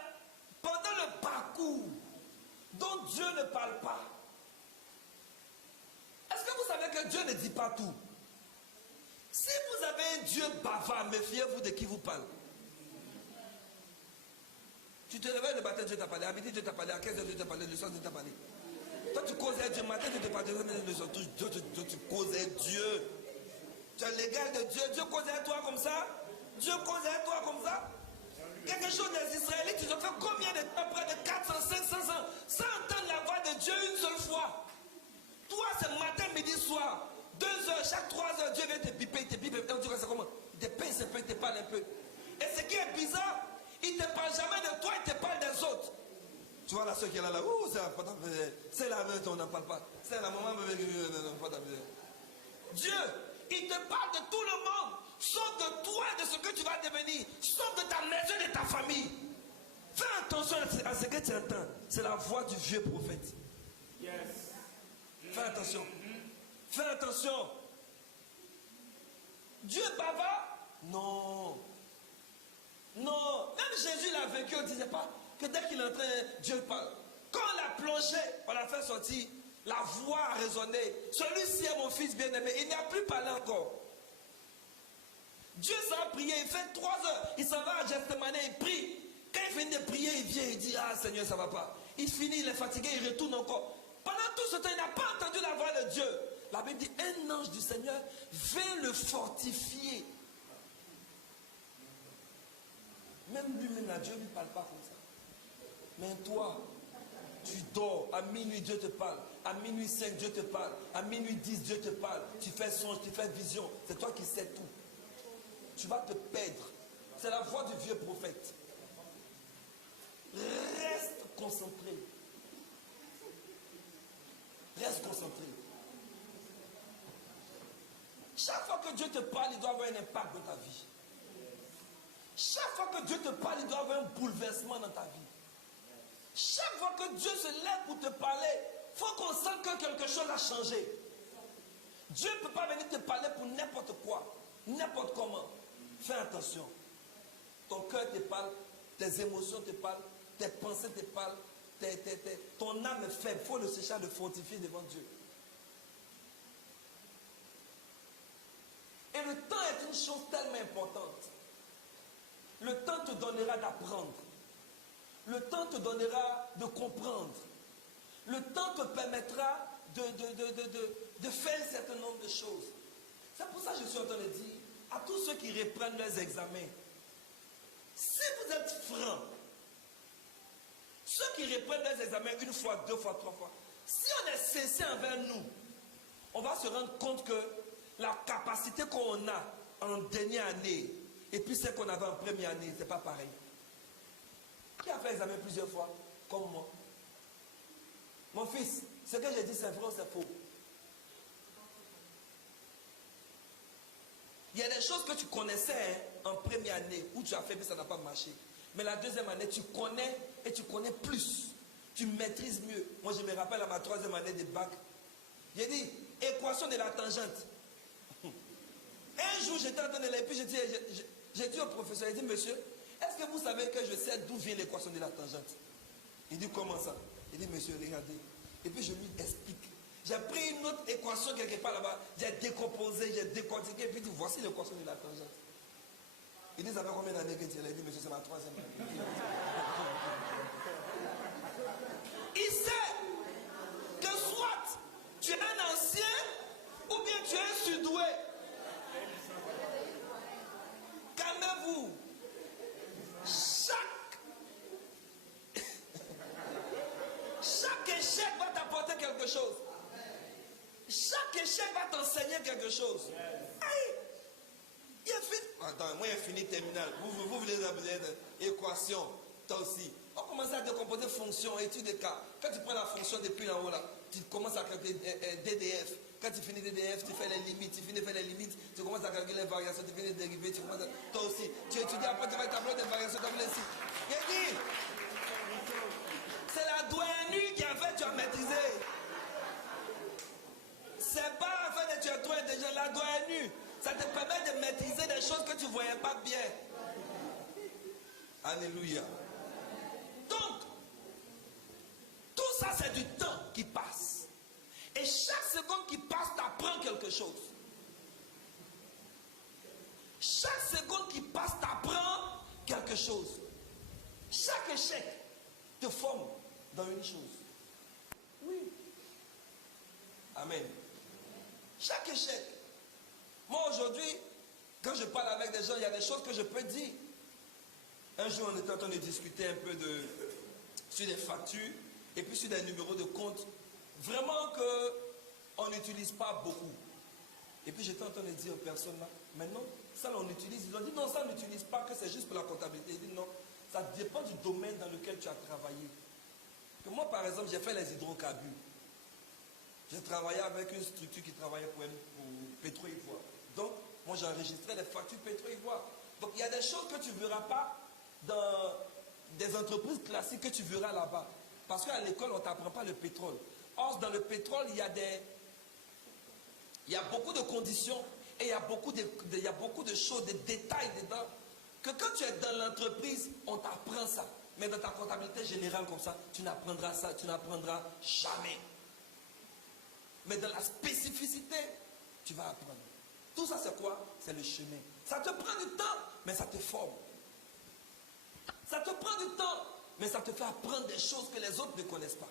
pendant le parcours dont Dieu ne parle pas. Est-ce que vous savez que Dieu ne dit pas tout? Si vous avez un Dieu bavard, méfiez-vous de qui vous parle. Tu te réveilles le matin, Dieu t'a parlé. À midi, Dieu t'a parlé. À 15h, Dieu t'a parlé. Le soir, Dieu t'a parlé. Toi, tu causais Dieu. Matin, Dieu t'a parlé. Le soir, tu causais Dieu. Tu es l'égal de Dieu. Dieu causait à toi comme ça. Dieu causait à toi comme ça. Quelque chose des Israélites, ils ont fait combien de temps? Près de 400, 500 ans. Sans entendre la voix de Dieu une seule fois. Toi, c'est matin, midi, soir. 2 heures, chaque 3 heures, Dieu vient te piper, il te pipe. Et on dit, c'est comment? Il te pince un peu, il te parle un peu. Et ce qui est bizarre, il ne te parle jamais de toi, il te parle des autres. Tu vois la soeur qui est là, c'est la mère, on n'en parle pas. C'est la maman, Dieu, il te parle de tout le monde, sauf de toi et de ce que tu vas devenir, sauf de ta maison et de ta famille. Fais attention à ce que tu entends. C'est la voix du vieux prophète. Yes. Fais attention. Fais attention. Dieu est bavard? Non. Non. Même Jésus l'a vécu, on ne disait pas que dès qu'il entrait, Dieu parle. Quand on l'a plongé, on l'a fait sortir, la voix a résonné. Celui-ci est mon fils bien-aimé. Il n'a plus parlé encore. Dieu s'en va prier, il fait 3 heures. Il s'en va à Gethsemane, il prie. Quand il finit de prier, il vient, il dit, ah Seigneur, ça ne va pas. Il finit, il est fatigué, il retourne encore. Pendant tout ce temps, il n'a pas entendu la voix de Dieu. La Bible dit, un ange du Seigneur vint le fortifier. Même lui-même, Dieu ne lui parle pas comme ça. Mais toi, tu dors, à minuit Dieu te parle, à minuit 5 Dieu te parle, à minuit 10 Dieu te parle, tu fais songe, tu fais vision, c'est toi qui sais tout. Tu vas te perdre. C'est la voix du vieux prophète. Reste concentré. Reste concentré. Chaque fois que Dieu te parle, il doit avoir un impact dans ta vie. Chaque fois que Dieu te parle, il doit avoir un bouleversement dans ta vie. Chaque fois que Dieu se lève pour te parler, il faut qu'on sente que quelque chose a changé. Dieu ne peut pas venir te parler pour n'importe quoi, n'importe comment. Fais attention. Ton cœur te parle, tes émotions te parlent, tes pensées te parlent, ton âme est faible. Il faut le sécher, le fortifier devant Dieu. Et le temps est une chose tellement importante. Le temps te donnera d'apprendre. Le temps te donnera de comprendre. Le temps te permettra de faire un certain nombre de choses. C'est pour ça que je suis en train de dire à tous ceux qui reprennent leurs examens, si vous êtes francs, ceux qui reprennent leurs examens 1 fois, 2 fois, 3 fois, si on est sincère envers nous, on va se rendre compte que la capacité qu'on a en dernière année et puis celle qu'on avait en première année, c'est pas pareil. Qui a fait l'examen plusieurs fois, comme moi? Mon fils, ce que j'ai dit c'est vrai ou c'est faux? Il y a des choses que tu connaissais en première année où tu as fait mais ça n'a pas marché. Mais la deuxième année, tu connais et tu connais plus. Tu maîtrises mieux. Moi, je me rappelle à ma 3e année de bac. J'ai dit, équation de la tangente. Un jour, j'étais en train de lire, puis j'ai dit au professeur, il dit, monsieur, est-ce que vous savez que je sais d'où vient l'équation de la tangente? Il dit, comment ça? Il dit, monsieur, regardez. Et puis je lui explique. J'ai pris une autre équation quelque part là-bas, j'ai décomposé, j'ai décortiqué, puis il dit, voici l'équation de la tangente. Il dit, ça fait combien d'années que tu es là? Il dit, monsieur, c'est ma 3e année. Il sait que soit tu es un ancien ou bien tu es un surdoué. Calmez-vous. Chaque échec va t'apporter quelque chose. Chaque échec va t'enseigner quelque chose. Aïe. Il a fini. Attends, moi, il a fini terminal. Vous voulez appeler équation. Toi aussi. On commence à décomposer fonction, étude de cas. Quand tu prends la fonction depuis en haut là, tu commences à calculer DDF. Quand tu finis DDF, tu fais les limites. Tu finis de faire les limites, tu commences à calculer les variations, tu finis de dériver, tu commences à... Toi aussi. Tu étudies, après tu vas tableau des variations, tableau ici. J'ai dit, c'est la douane qui a fait, tu as maîtrisé. C'est pas en fait de tu as trouvé déjà la douane. Ça te permet de maîtriser des choses que tu ne voyais pas bien. Alléluia. Donc, tout ça c'est du temps qui passe. Et chaque seconde qui passe t'apprend quelque chose. Chaque seconde qui passe t'apprend quelque chose. Chaque échec te forme dans une chose. Oui. Amen. Chaque échec. Moi aujourd'hui, quand je parle avec des gens, il y a des choses que je peux dire. Un jour, on était en train de discuter un peu sur des factures et puis sur des numéros de compte. Vraiment qu'on n'utilise pas beaucoup. Et puis j'étais en train de dire aux personnes là, maintenant, ça on utilise. Ils ont dit non, ça on n'utilise pas, que c'est juste pour la comptabilité. Ils disent non, ça dépend du domaine dans lequel tu as travaillé. Que moi par exemple, j'ai fait les hydrocarbures. J'ai travaillé avec une structure qui travaillait pour pétrole et poids. Donc, Moi, j'enregistrais les factures pétro-ivoire. Donc, il y a des choses que tu ne verras pas dans des entreprises classiques que tu verras là-bas. Parce qu'à l'école, on ne t'apprend pas le pétrole. Or, dans le pétrole, il y a beaucoup de conditions et il y a beaucoup de choses, de détails dedans, que quand tu es dans l'entreprise, on t'apprend ça. Mais dans ta comptabilité générale comme ça, tu n'apprendras ça, tu n'apprendras jamais. Mais dans la spécificité, tu vas apprendre. Tout ça, c'est quoi? C'est le chemin. Ça te prend du temps, mais ça te forme. Ça te prend du temps, mais ça te fait apprendre des choses que les autres ne connaissent pas.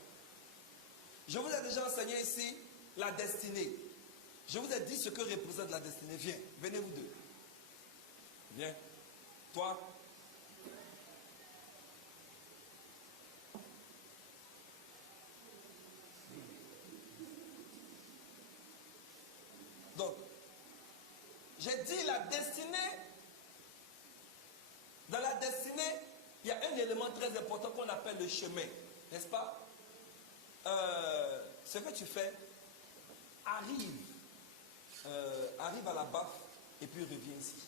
Je vous ai déjà enseigné ici la destinée. Je vous ai dit ce que représente la destinée. Viens, venez vous deux. Viens. Toi. Donc, j'ai dit la destinée. Dans la destinée, il y a un élément très important qu'on appelle le chemin. N'est-ce pas? Ce que tu fais, arrive à la baffe et puis reviens ici.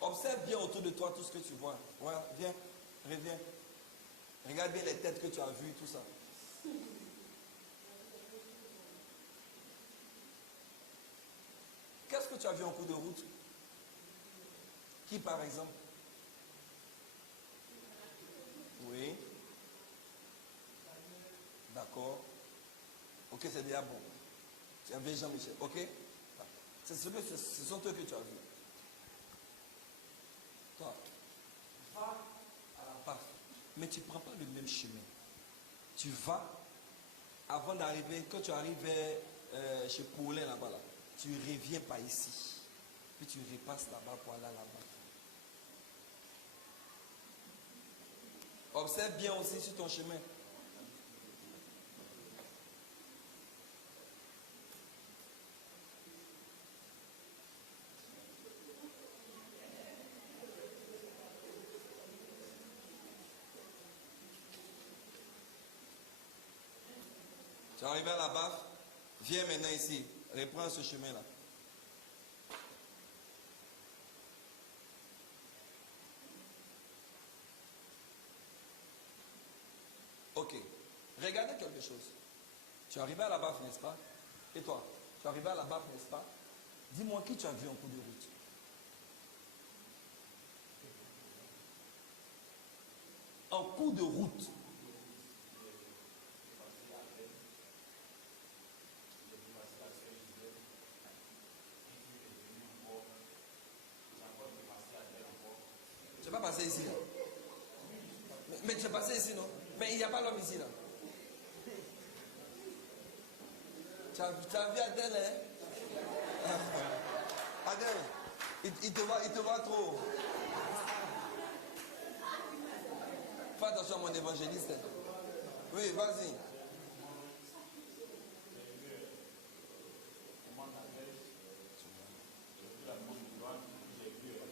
Observe bien autour de toi tout ce que tu vois. Voilà, viens, reviens. Regarde bien les têtes que tu as vues, tout ça. Qu'est-ce que tu as vu en cours de route? Qui par exemple? Oui. D'accord. Ok, c'est déjà bon. Tu as vu Jean-Michel. Ok? Ce sont eux que tu as vus. Toi, va à la base. Mais tu ne prends pas le même chemin. Tu vas, avant d'arriver, quand tu arrives chez Paulin là-bas, là, tu ne reviens pas ici. Puis tu repasses là-bas pour aller là-bas. Observe bien aussi sur ton chemin. Tu es arrivé à la baffe, viens maintenant ici, reprends ce chemin-là. Ok, regardez quelque chose. Tu es arrivé à la baffe, n'est-ce pas? Et toi, tu es arrivé à la baffe, n'est-ce pas? Dis-moi qui tu as vu en cours de route. En cours de route. Tu n'es pas passé ici, là. Mais tu es passé ici, non? Mais il n'y a pas l'homme ici, là. Tu as vu Adèle, hein? Adèle, il te voit trop. Fais attention à mon évangéliste. Oui, vas-y.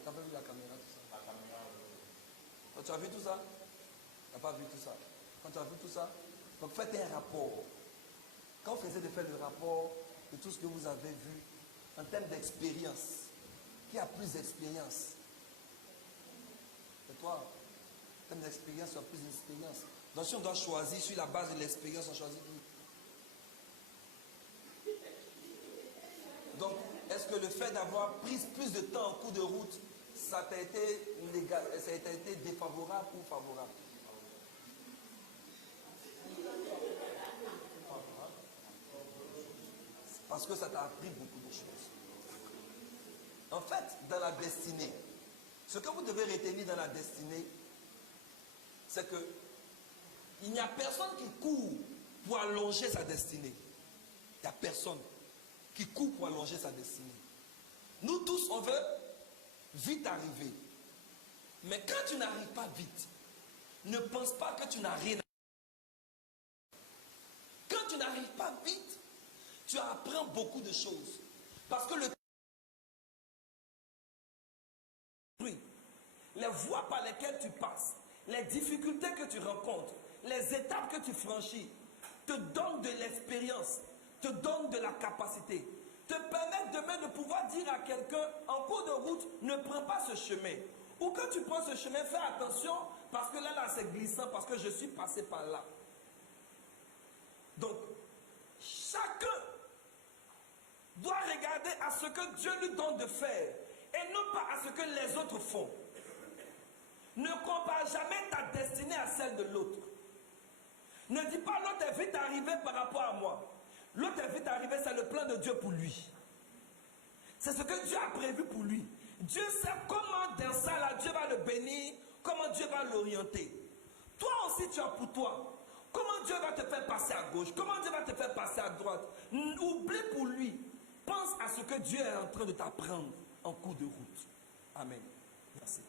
Tu as pas vu la caméra, tout ça? Quand tu as vu tout ça? Tu n'as pas vu tout ça. Quand tu as vu tout ça, donc faites un rapport. Quand vous faisiez de faire le rapport de tout ce que vous avez vu en termes d'expérience, qui a plus d'expérience? C'est toi. En termes d'expérience, tu as plus d'expérience. Donc si on doit choisir sur la base de l'expérience, on choisit qui? Donc, est-ce que le fait d'avoir pris plus de temps en cours de route, ça t'a été défavorable ou favorable? Parce que ça t'a appris beaucoup de choses. En fait, dans la destinée, ce que vous devez retenir dans la destinée, c'est que il n'y a personne qui court pour allonger sa destinée. Il n'y a personne qui court pour allonger sa destinée. Nous tous, on veut vite arriver. Mais quand tu n'arrives pas vite, ne pense pas que tu n'as rien à faire. Quand tu n'arrives pas vite, tu apprends beaucoup de choses. Parce que les voies par lesquelles tu passes, les difficultés que tu rencontres, les étapes que tu franchis te donnent de l'expérience, te donnent de la capacité, te permettent demain de pouvoir dire à quelqu'un en cours de route, ne prends pas ce chemin. Ou quand tu prends ce chemin, fais attention parce que là c'est glissant, parce que je suis passé par là. Donc, chacun doit regarder à ce que Dieu lui donne de faire et non pas à ce que les autres font. Ne compare jamais ta destinée à celle de l'autre. Ne dis pas l'autre est vite arrivé par rapport à moi. L'autre est vite arrivé, c'est le plan de Dieu pour lui. C'est ce que Dieu a prévu pour lui. Dieu sait comment dans ça là, Dieu va le bénir, comment Dieu va l'orienter. Toi aussi tu as pour toi. Comment Dieu va te faire passer à gauche, comment Dieu va te faire passer à droite. Oublie pour lui. Pense à ce que Dieu est en train de t'apprendre en cours de route. Amen. Merci.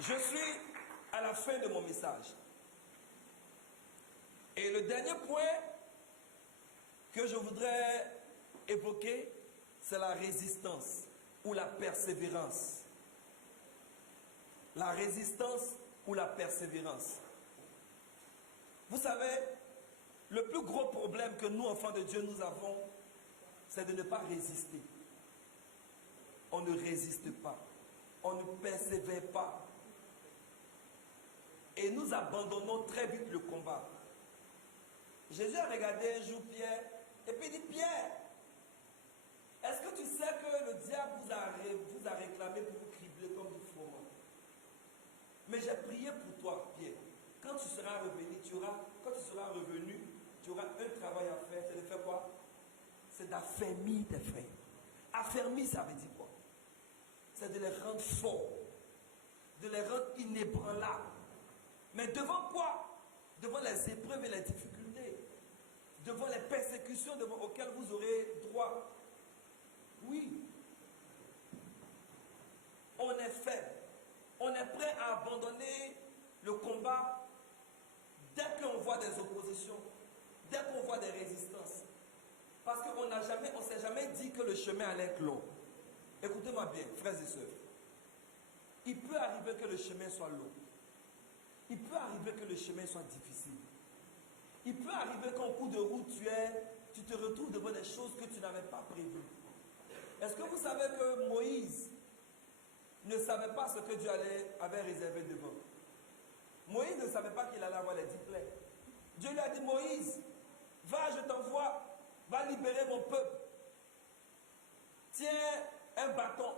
Je suis à la fin de mon message. Et le dernier point que je voudrais évoquer, c'est la résistance ou la persévérance. La résistance ou la persévérance. Vous savez, le plus gros problème que nous, enfants de Dieu, nous avons, c'est de ne pas résister. On ne résiste pas. On ne persévère pas. Et nous abandonnons très vite le combat. Jésus a regardé un jour Pierre, et puis il dit, Pierre, est-ce que tu sais que le diable vous a réclamé pour vous cribler comme du froment? Mais j'ai prié pour toi, Pierre. Quand tu seras revenu, tu auras un travail à faire. C'est de faire quoi? C'est d'affermir tes frères. Affermir, ça veut dire quoi? C'est de les rendre forts, de les rendre inébranlables. Mais devant quoi? Devant les épreuves et les difficultés, devant les persécutions auxquelles vous aurez droit. Oui, on est faible. On est prêt à abandonner le combat dès qu'on voit des oppositions, dès qu'on voit des résistances. Parce qu'on ne s'est jamais dit que le chemin allait être long. Écoutez-moi bien, frères et sœurs. Il peut arriver que le chemin soit long. Il peut arriver que le chemin soit difficile. Il peut arriver qu'en cours de route, tu te retrouves devant des choses que tu n'avais pas prévues. Est-ce que vous savez que Moïse ne savait pas ce que Dieu avait réservé devant? Moïse ne savait pas qu'il allait avoir les 10 plaies. Dieu lui a dit, Moïse, va, je t'envoie, va libérer mon peuple. Tiens un bâton.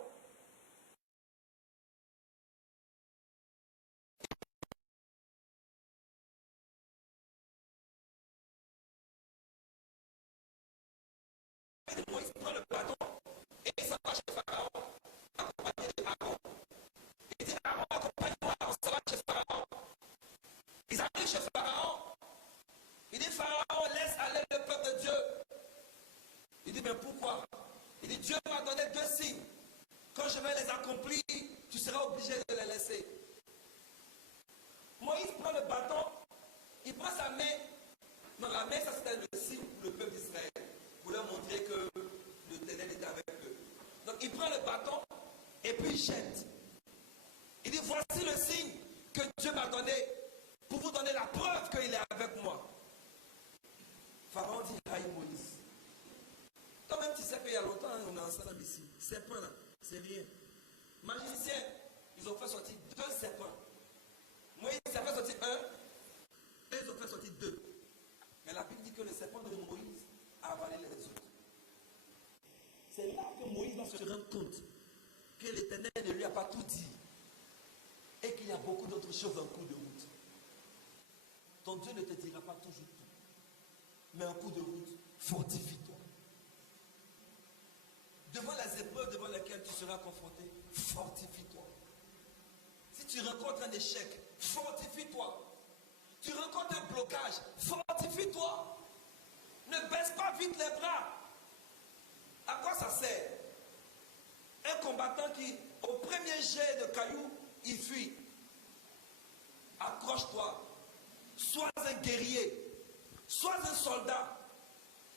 Moïse prend le bâton et il s'en va chez Pharaon, accompagné de Aaron. Il dit, Aaron, accompagne-moi, on s'en va chez Pharaon. Ils arrivent chez Pharaon. Il dit, Pharaon, laisse aller le peuple de Dieu. Il dit, mais pourquoi? Il dit, Dieu m'a donné 2 signes. Quand je vais les accomplir, tu seras obligé de les laisser. Moïse prend le bâton, il prend sa main. Non, la main, ça c'était le signe pour le peuple d'Israël, pour leur montrer que l'Éternel était avec eux. Donc il prend le bâton et puis il jette. Il dit, voici le signe que Dieu m'a donné pour vous donner la preuve qu'il est avec moi. Pharaon dit, aïe Moïse. Toi-même tu sais qu'il y a longtemps, on est ensemble ici. Serpent là, c'est rien. Magiciens, ils ont fait sortir 2 serpents. Moïse a fait sortir 1, et ils ont fait sortir 2. Mais la Bible dit que le serpent de Moïse a avalé les autres. C'est là que Moïse va se rendre compte que l'Éternel ne lui a pas tout dit et qu'il y a beaucoup d'autres choses en cours de route. Ton Dieu ne te dira pas toujours tout. Mais en cours de route, fortifie-toi. Devant les épreuves devant lesquelles tu seras confronté, fortifie-toi. Si tu rencontres un échec, fortifie-toi. Tu rencontres un blocage, fortifie-toi. Ne baisse pas vite les bras. À quoi ça sert? Un combattant qui, au premier jet de cailloux, il fuit. Accroche-toi. Sois un guerrier. Sois un soldat.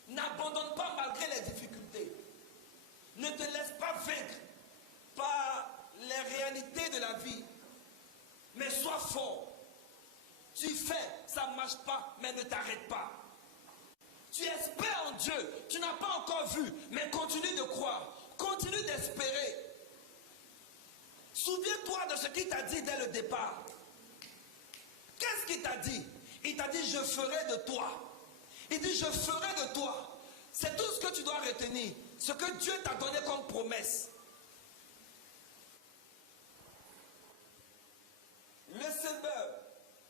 N'abandonne pas malgré les difficultés. Ne te laisse pas vaincre par marche pas, mais ne t'arrête pas. Tu espères en Dieu, tu n'as pas encore vu, mais continue de croire, continue d'espérer. Souviens-toi de ce qu'il t'a dit dès le départ. Qu'est-ce qu'il t'a dit? Il t'a dit, je ferai de toi. Il dit, je ferai de toi. C'est tout ce que tu dois retenir. Ce que Dieu t'a donné comme promesse. Le semeur,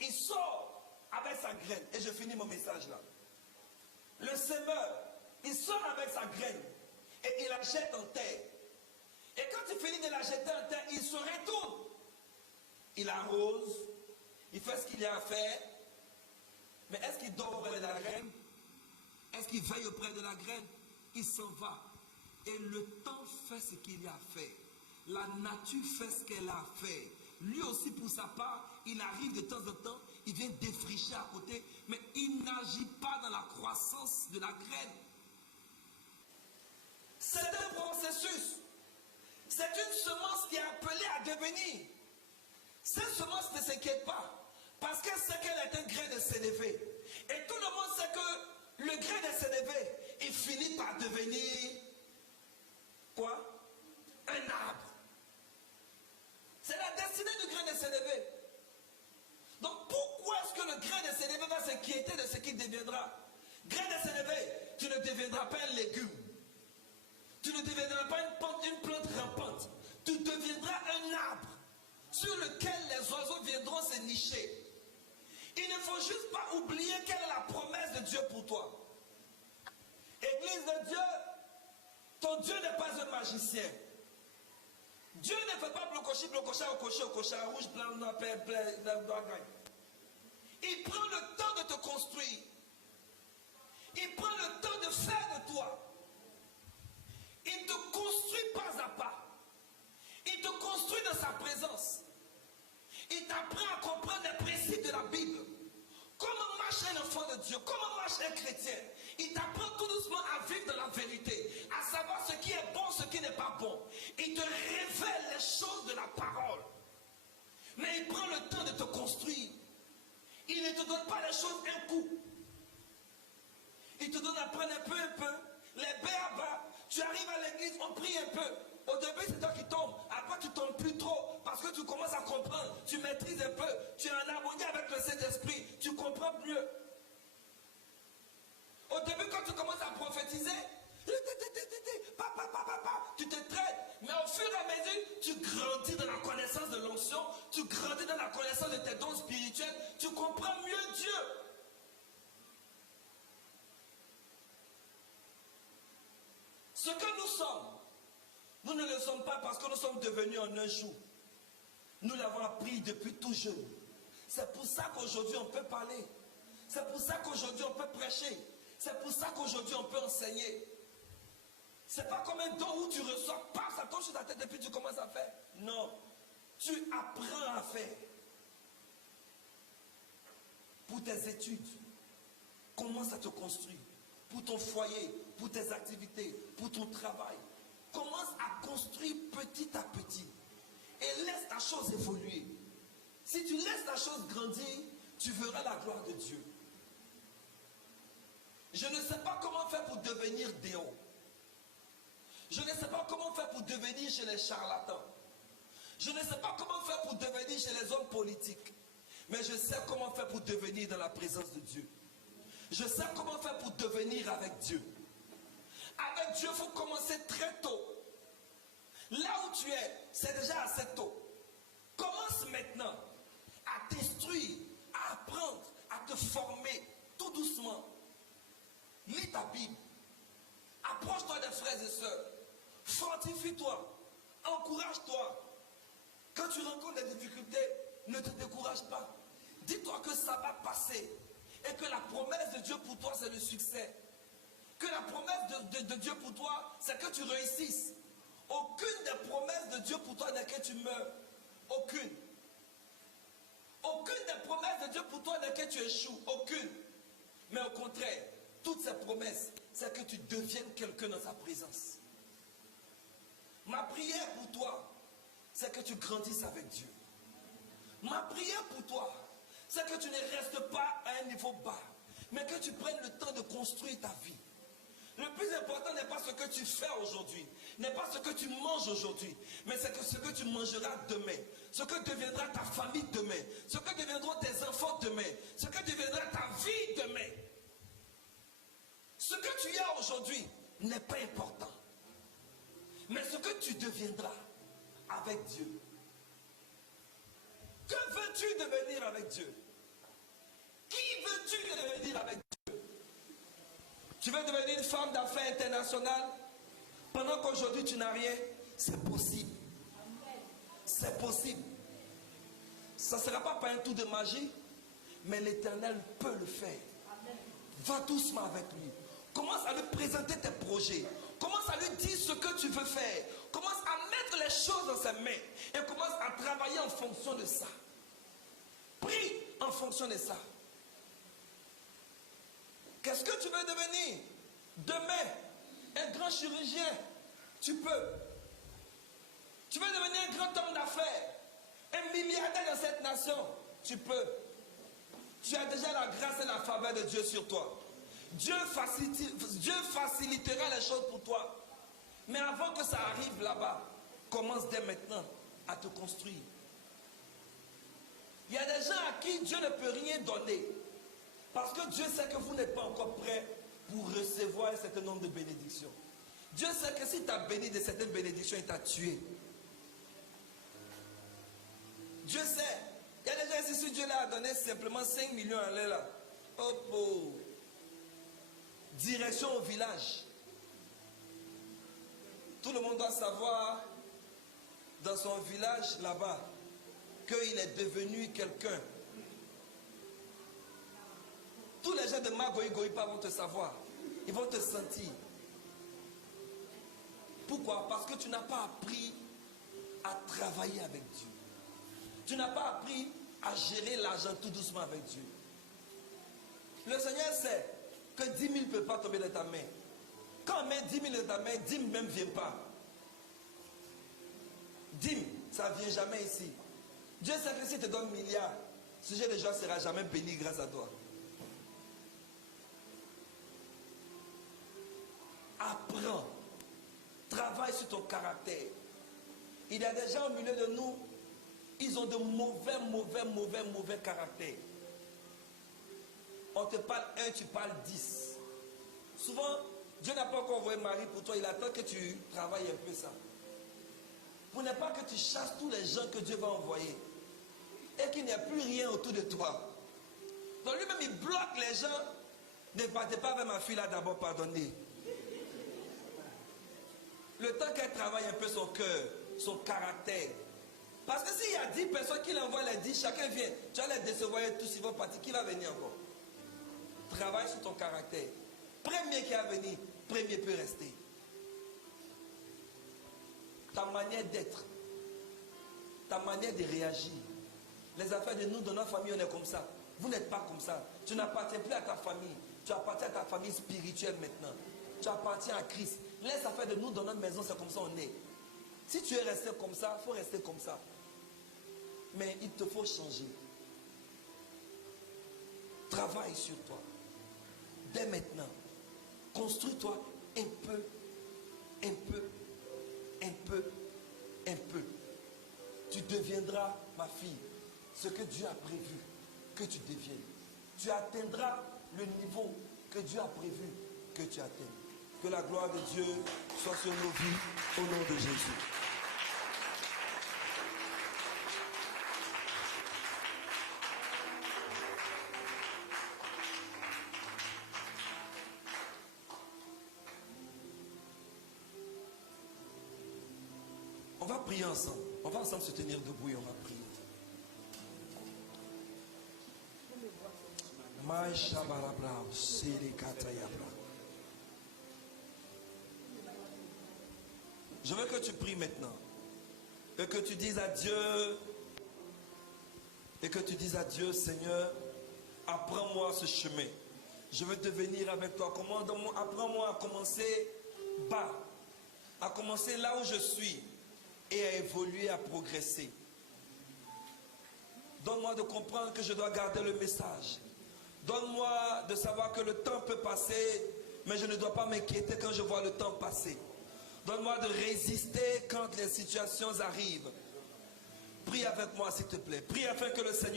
il sort avec sa graine. Et je finis mon message là. Le semeur, il sort avec sa graine. Et il la jette en terre. Et quand il finit de la jeter en terre, il se retourne. Il arrose. Il fait ce qu'il y a à faire. Mais est-ce qu'il dort auprès de la graine? Est-ce qu'il veille auprès de la graine? Il s'en va. Et le temps fait ce qu'il y a à faire. La nature fait ce qu'elle a à faire. Lui aussi, pour sa part, il arrive de temps en temps, il vient défricher à côté, mais il n'agit pas dans la croissance de la graine. C'est un processus. C'est une semence qui est appelée à devenir. Cette semence ne s'inquiète pas. Parce qu'elle sait qu'elle est un grain de s'élever. Et tout le monde sait que le grain de s'élever, il finit par devenir quoi? Un arbre. C'est la destinée du grain de s'élever. Donc pourquoi est-ce que le grain de s'élever va s'inquiéter de ce qu'il deviendra? Grain de s'élever, tu ne deviendras pas un légume. Tu ne deviendras pas une plante rampante. Tu deviendras un arbre sur lequel les oiseaux viendront se nicher. Il ne faut juste pas oublier quelle est la promesse de Dieu pour toi. Église de Dieu, ton Dieu n'est pas un magicien. Dieu ne fait pas blococher, rouge, blanc, noir, blanc. Il prend le temps de te construire. Il prend le temps de faire de toi. Il te construit pas à pas. Il te construit dans sa présence. Il t'apprend à comprendre les principes de la Bible. Comment marche un enfant de Dieu? Comment marche un chrétien? Il t'apprend tout doucement à vivre dans la vérité, à savoir ce qui est bon, ce qui n'est pas bon. Il te révèle les choses de la parole. Mais il prend le temps de te construire. Il ne te donne pas les choses un coup. Il te donne à prendre un peu. Les béabas, tu arrives à l'église, on prie un peu. Au début, c'est toi qui tombes. Après, tu ne tombes plus trop. Parce que tu commences à comprendre. Tu maîtrises un peu. Tu es en harmonie avec le Saint-Esprit. Tu comprends mieux. Au début, quand tu commences à prophétiser, tu te traites. Mais au fur et à mesure, tu grandis dans la connaissance de l'onction. Tu grandis dans la connaissance de tes dons spirituels. Tu comprends mieux Dieu. Ce que nous sommes, nous ne le sommes pas parce que nous sommes devenus en un jour. Nous l'avons appris depuis toujours. C'est pour ça qu'aujourd'hui on peut parler. C'est pour ça qu'aujourd'hui on peut prêcher. C'est pour ça qu'aujourd'hui on peut enseigner. C'est pas comme un don où tu reçois, paf, ça tombe sur ta tête et puis tu commences à faire. Non. Tu apprends à faire. Pour tes études, commence à te construire. Pour ton foyer, pour tes activités, pour ton travail. Commence à construire petit à petit. Et laisse ta chose évoluer. Si tu laisses la chose grandir, tu verras la gloire de Dieu. Je ne sais pas comment faire pour devenir déon. Je ne sais pas comment faire pour devenir chez les charlatans. Je ne sais pas comment faire pour devenir chez les hommes politiques. Mais je sais comment faire pour devenir dans la présence de Dieu. Je sais comment faire pour devenir avec Dieu. Avec Dieu, il faut commencer très tôt. Là où tu es, c'est déjà assez tôt. Commence maintenant à t'instruire, à apprendre, à te former tout doucement. Lis ta Bible. Approche-toi des frères et sœurs. Fortifie-toi. Encourage-toi. Quand tu rencontres des difficultés, ne te décourage pas. Dis-toi que ça va passer. Et que la promesse de Dieu pour toi, c'est le succès. Que la promesse de Dieu pour toi, c'est que tu réussisses. Aucune des promesses de Dieu pour toi n'est que tu meurs. Aucune. Aucune des promesses de Dieu pour toi n'est que tu échoues. Aucune. Mais au contraire, toutes ces promesses, c'est que tu deviennes quelqu'un dans sa présence. Ma prière pour toi, c'est que tu grandisses avec Dieu. Ma prière pour toi, c'est que tu ne restes pas à un niveau bas, mais que tu prennes le temps de construire ta vie. Le plus important n'est pas ce que tu fais aujourd'hui, n'est pas ce que tu manges aujourd'hui, mais c'est que ce que tu mangeras demain, ce que deviendra ta famille demain, ce que deviendront tes enfants demain, ce que deviendra ta vie demain. Ce que tu as aujourd'hui n'est pas important, mais ce que tu deviendras avec Dieu. Que veux-tu devenir avec Dieu? Qui veux-tu devenir avec Dieu? Tu veux devenir une femme d'affaires internationale pendant qu'aujourd'hui tu n'as rien? C'est possible. C'est possible. Ça ne sera pas par un tour de magie, mais l'Éternel peut le faire. Va doucement avec lui. Commence à lui présenter tes projets. Commence à lui dire ce que tu veux faire. Commence à mettre les choses dans ses mains et commence à travailler en fonction de ça. Prie en fonction de ça. Qu'est-ce que tu veux devenir? Demain, un grand chirurgien, tu peux. Tu veux devenir un grand homme d'affaires, un milliardaire dans cette nation, tu peux. Tu as déjà la grâce et la faveur de Dieu sur toi. Dieu facilitera les choses pour toi. Mais avant que ça arrive là-bas, commence dès maintenant à te construire. Il y a des gens à qui Dieu ne peut rien donner. Parce que Dieu sait que vous n'êtes pas encore prêt pour recevoir un certain nombre de bénédictions. Dieu sait que si tu as béni de certaines bénédictions, il t'a tué. Dieu sait. Il y a des gens ici, si Dieu leur a donné simplement 5 millions à l'air là. Oh. Direction au village. Tout le monde doit savoir dans son village là-bas qu'il est devenu quelqu'un. Tous les gens de Magoï-Goïpa vont te savoir. Ils vont te sentir. Pourquoi? Parce que tu n'as pas appris à travailler avec Dieu. Tu n'as pas appris à gérer l'argent tout doucement avec Dieu. Le Seigneur sait que 10 000 ne peut pas tomber dans ta main. Quand on met 10 000 dans ta main, 10 000 même ne vient pas. 10 000, ça ne vient jamais ici. Dieu sait que s'il te donne milliards, ce sujet de gens ne sera jamais béni grâce à toi. Apprends. Travaille sur ton caractère. Il y a des gens au milieu de nous, ils ont de mauvais caractères. On te parle 1, tu parles 10. Souvent, Dieu n'a pas encore envoyé Marie pour toi, il attend que tu travailles un peu ça. Pour ne pas que tu chasses tous les gens que Dieu va envoyer. Et qu'il n'y a plus rien autour de toi. Donc lui-même, il bloque les gens. Ne partez pas avec ma fille là d'abord, pardonnez. Le temps qu'elle travaille un peu son cœur, son caractère. Parce que s'il y a 10 personnes qui l'envoient les 10, chacun vient. Tu vas les décevoir et tous ils vont partir. Qui va venir encore? Travaille sur ton caractère. Premier qui va venir, premier peut rester. Ta manière d'être, ta manière de réagir. Les affaires de nous, dans notre famille, on est comme ça. Vous n'êtes pas comme ça. Tu n'appartiens plus à ta famille. Tu appartiens à ta famille spirituelle maintenant. Tu appartiens à Christ. Les affaires de nous, dans notre maison, c'est comme ça on est. Si tu es resté comme ça, il faut rester comme ça. Mais il te faut changer. Travaille sur toi. Dès maintenant. Construis-toi un peu. Tu deviendras, ma fille, ce que Dieu a prévu que tu deviennes. Tu atteindras le niveau que Dieu a prévu que tu atteignes. Que la gloire de Dieu soit sur nos vies au nom de Jésus. On va prier ensemble. On va ensemble se tenir debout et on va prier. Je veux que tu pries maintenant. Et que tu dises à Dieu, Seigneur, apprends-moi ce chemin. Je veux devenir avec toi. Apprends-moi à commencer bas. À commencer là où je suis. Et à évoluer, à progresser. Donne-moi de comprendre que je dois garder le message. Donne-moi de savoir que le temps peut passer, mais je ne dois pas m'inquiéter quand je vois le temps passer. Donne-moi de résister quand les situations arrivent. Prie avec moi, s'il te plaît. Prie afin que le Seigneur